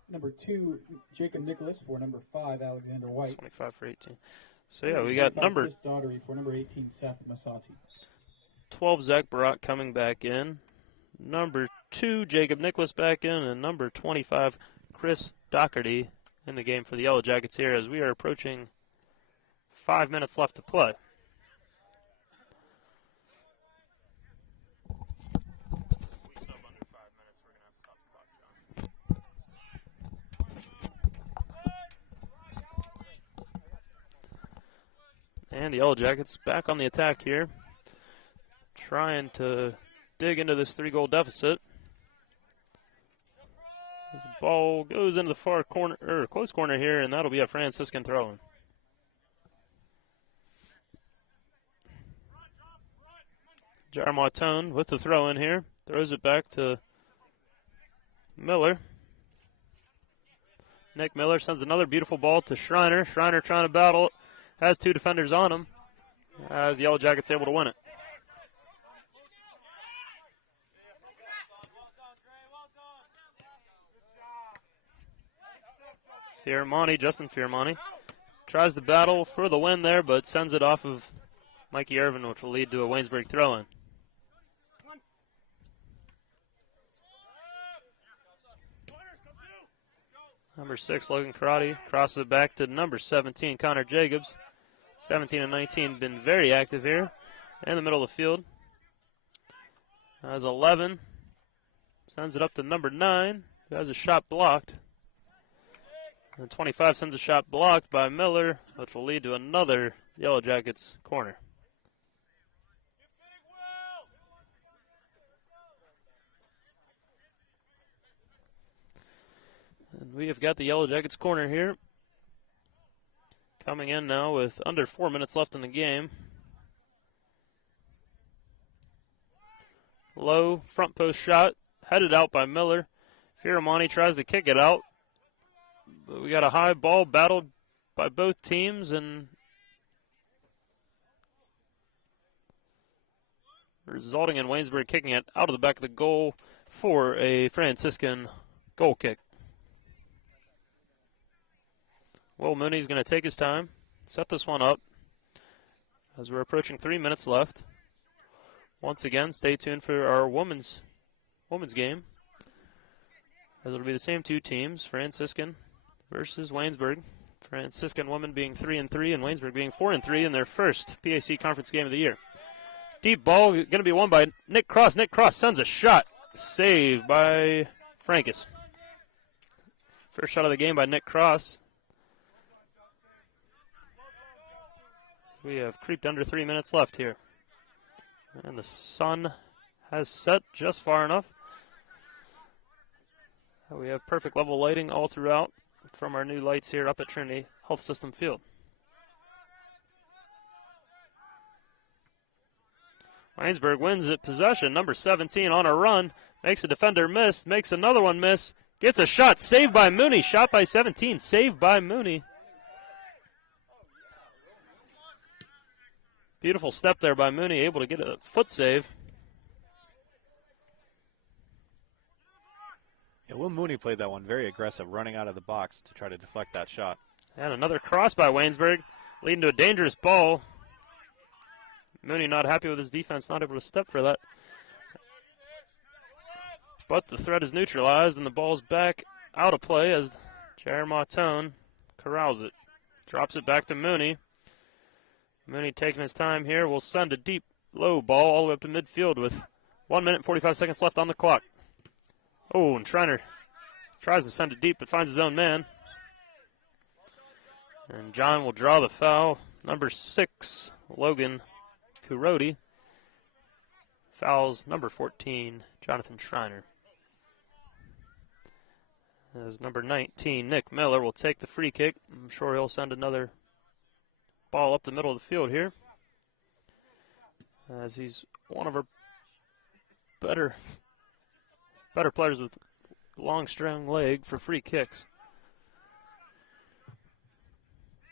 Number 2, Jacob Nicholas. For number 5, Alexander White. 25 for 18. So, yeah, we got number Chris Daughtery. For number 18, Seth Masati. 12, Zach Barat coming back in. Number 2, Jacob Nicholas back in. And number 25, Chris Doherty in the game for the Yellow Jackets here as we are approaching 5 minutes left to play. And the Yellow Jackets back on the attack here, trying to dig into this 3-goal deficit. As the ball goes into the far corner, or close corner here, and that'll be a Franciscan throw-in. Jar Martone with the throw-in here, throws it back to Miller. Nick Miller sends another beautiful ball to Schreiner. Schreiner trying to battle it. Has 2 defenders on him as the Yellow Jackets able to win it. Justin Fiermani, tries to battle for the win there, but sends it off of Mikey Irvin, which will lead to a Waynesburg throw-in. Number 6, Logan Karate, crosses it back to number 17, Connor Jacobs. 17 and 19 been very active here in the middle of the field. As 11 sends it up to number 9, who has a shot blocked. And 25 sends a shot blocked by Miller, which will lead to another Yellow Jackets corner. And we have got the Yellow Jackets corner here. Coming in now with under 4 minutes left in the game. Low front post shot, headed out by Miller. Fiermani tries to kick it out. But we got a high ball battled by both teams and resulting in Waynesburg kicking it out of the back of the goal for a Franciscan goal kick. Will Mooney's going to take his time, set this one up. as we're approaching 3 minutes left. Once again, stay tuned for our women's game, as it'll be the same two teams, Franciscan versus Waynesburg. Franciscan women being 3-3 and Waynesburg being 4-3 in their first PAC conference game of the year. Deep ball going to be won by Nick Cross. Nick Cross sends a shot. Saved by Francis. First shot of the game by Nick Cross. We have creeped under 3 minutes left here. And the sun has set just far enough. We have perfect level lighting all throughout from our new lights here up at Trinity Health System Field. Waynesburg wins it possession. Number 17 on a run. Makes a defender miss. Makes another one miss. Gets a shot. Saved by Mooney. Shot by 17. Saved by Mooney. Beautiful step there by Mooney. Able to get a foot save. Yeah, Will Mooney played that one very aggressive, running out of the box to try to deflect that shot. And another cross by Waynesburg, leading to a dangerous ball. Mooney not happy with his defense, not able to step for that. But the threat is neutralized, and the ball's back out of play as Jeremiah Tone corrals it. Drops it back to Mooney. Mooney taking his time here will send a deep, low ball all the way up to midfield with 1 minute and 45 seconds left on the clock. Oh, and Schreiner tries to send it deep, but finds his own man. And John will draw the foul. Number 6, Logan Kurodi, fouls number 14, Jonathan Schreiner. As number 19, Nick Miller, will take the free kick. I'm sure he'll send another ball up the middle of the field here, as he's one of our better players with long, strong leg for free kicks.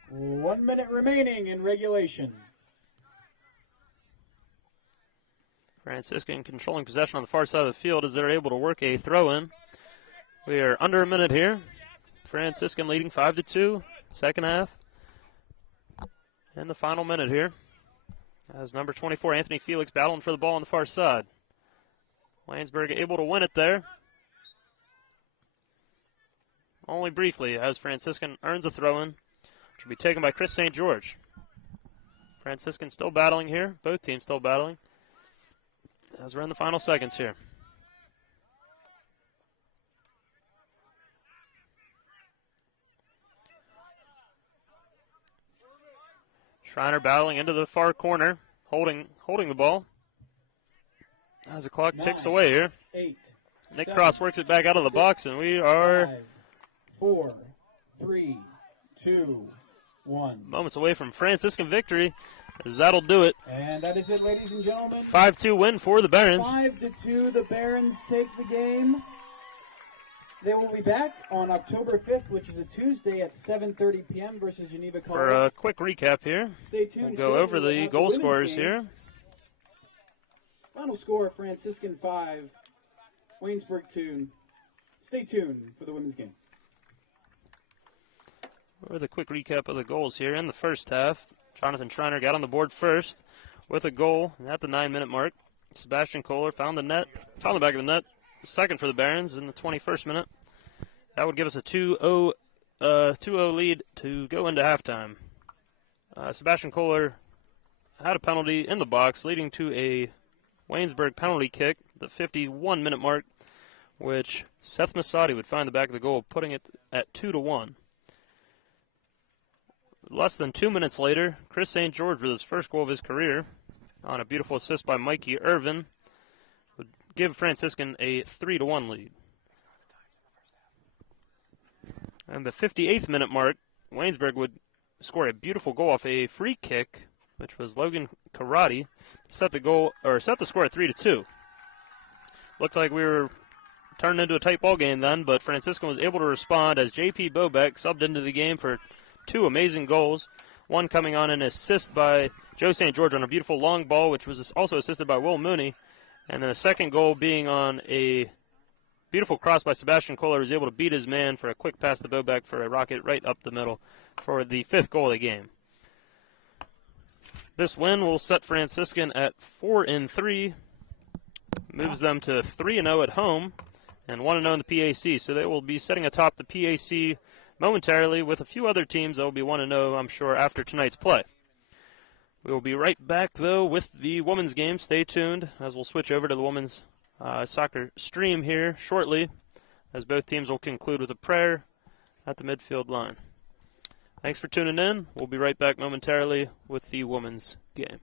1 minute remaining in regulation. Franciscan controlling possession on the far side of the field as they're able to work a throw-in. We are under a minute here. Franciscan leading 5-2, second half. And the final minute here, as number 24, Anthony Felix, battling for the ball on the far side. Waynesburg able to win it there. Only briefly, as Franciscan earns a throw-in, which will be taken by Chris St. George. Franciscan still battling here. Both teams still battling, as we're in the final seconds here. Schreiner battling into the far corner, holding the ball. As the clock ticks away here. 8, Nick 7, Cross works it back out of the box, and we are 5, 4, 3, 2, 1. moments away from Franciscan victory, as that'll do it. And that is it, ladies and gentlemen. 5-2 win for the Barons. 5-2, the Barons take the game. They will be back on October 5th, which is a Tuesday at 7:30 p.m. versus Geneva College. For a quick recap here, Stay tuned. we'll go over the goal scorers here. Final score, Franciscan 5, Waynesburg 2. Stay tuned for the women's game. With a quick recap of the goals here in the first half, Jonathan Schreiner got on the board first with a goal at the 9-minute mark. Sebastian Kohler found the back of the net, second for the Barons in the 21st minute. That would give us a 2-0 lead to go into halftime. Sebastian Kohler had a penalty in the box, leading to a Waynesburg penalty kick, the 51-minute mark, which Seth Masadi would find the back of the goal, putting it at 2-1. Less than 2 minutes later, Chris St. George with his first goal of his career on a beautiful assist by Mikey Irvin would give Franciscan a 3-1 lead. And the 58th minute mark, Waynesburg would score a beautiful goal off a free kick, which was Logan Karate, set the score at 3-2. Looked like we were turning into a tight ball game then, but Franciscan was able to respond as J.P. Bobeck subbed into the game for 2 amazing goals. One coming on an assist by Joe St. George on a beautiful long ball, which was also assisted by Will Mooney. And then the second goal being on a beautiful cross by Sebastian Kohler, who was able to beat his man for a quick pass to Bobeck for a rocket right up the middle for the 5th goal of the game. This win will set Franciscan at 4-3, moves them to 3-0 at home, and 1-0 in the PAC. So they will be sitting atop the PAC momentarily with a few other teams that will be 1-0, I'm sure, after tonight's play. We will be right back, though, with the women's game. Stay tuned as we'll switch over to the women's soccer stream here shortly, as both teams will conclude with a prayer at the midfield line. Thanks for tuning in. We'll be right back momentarily with the women's game.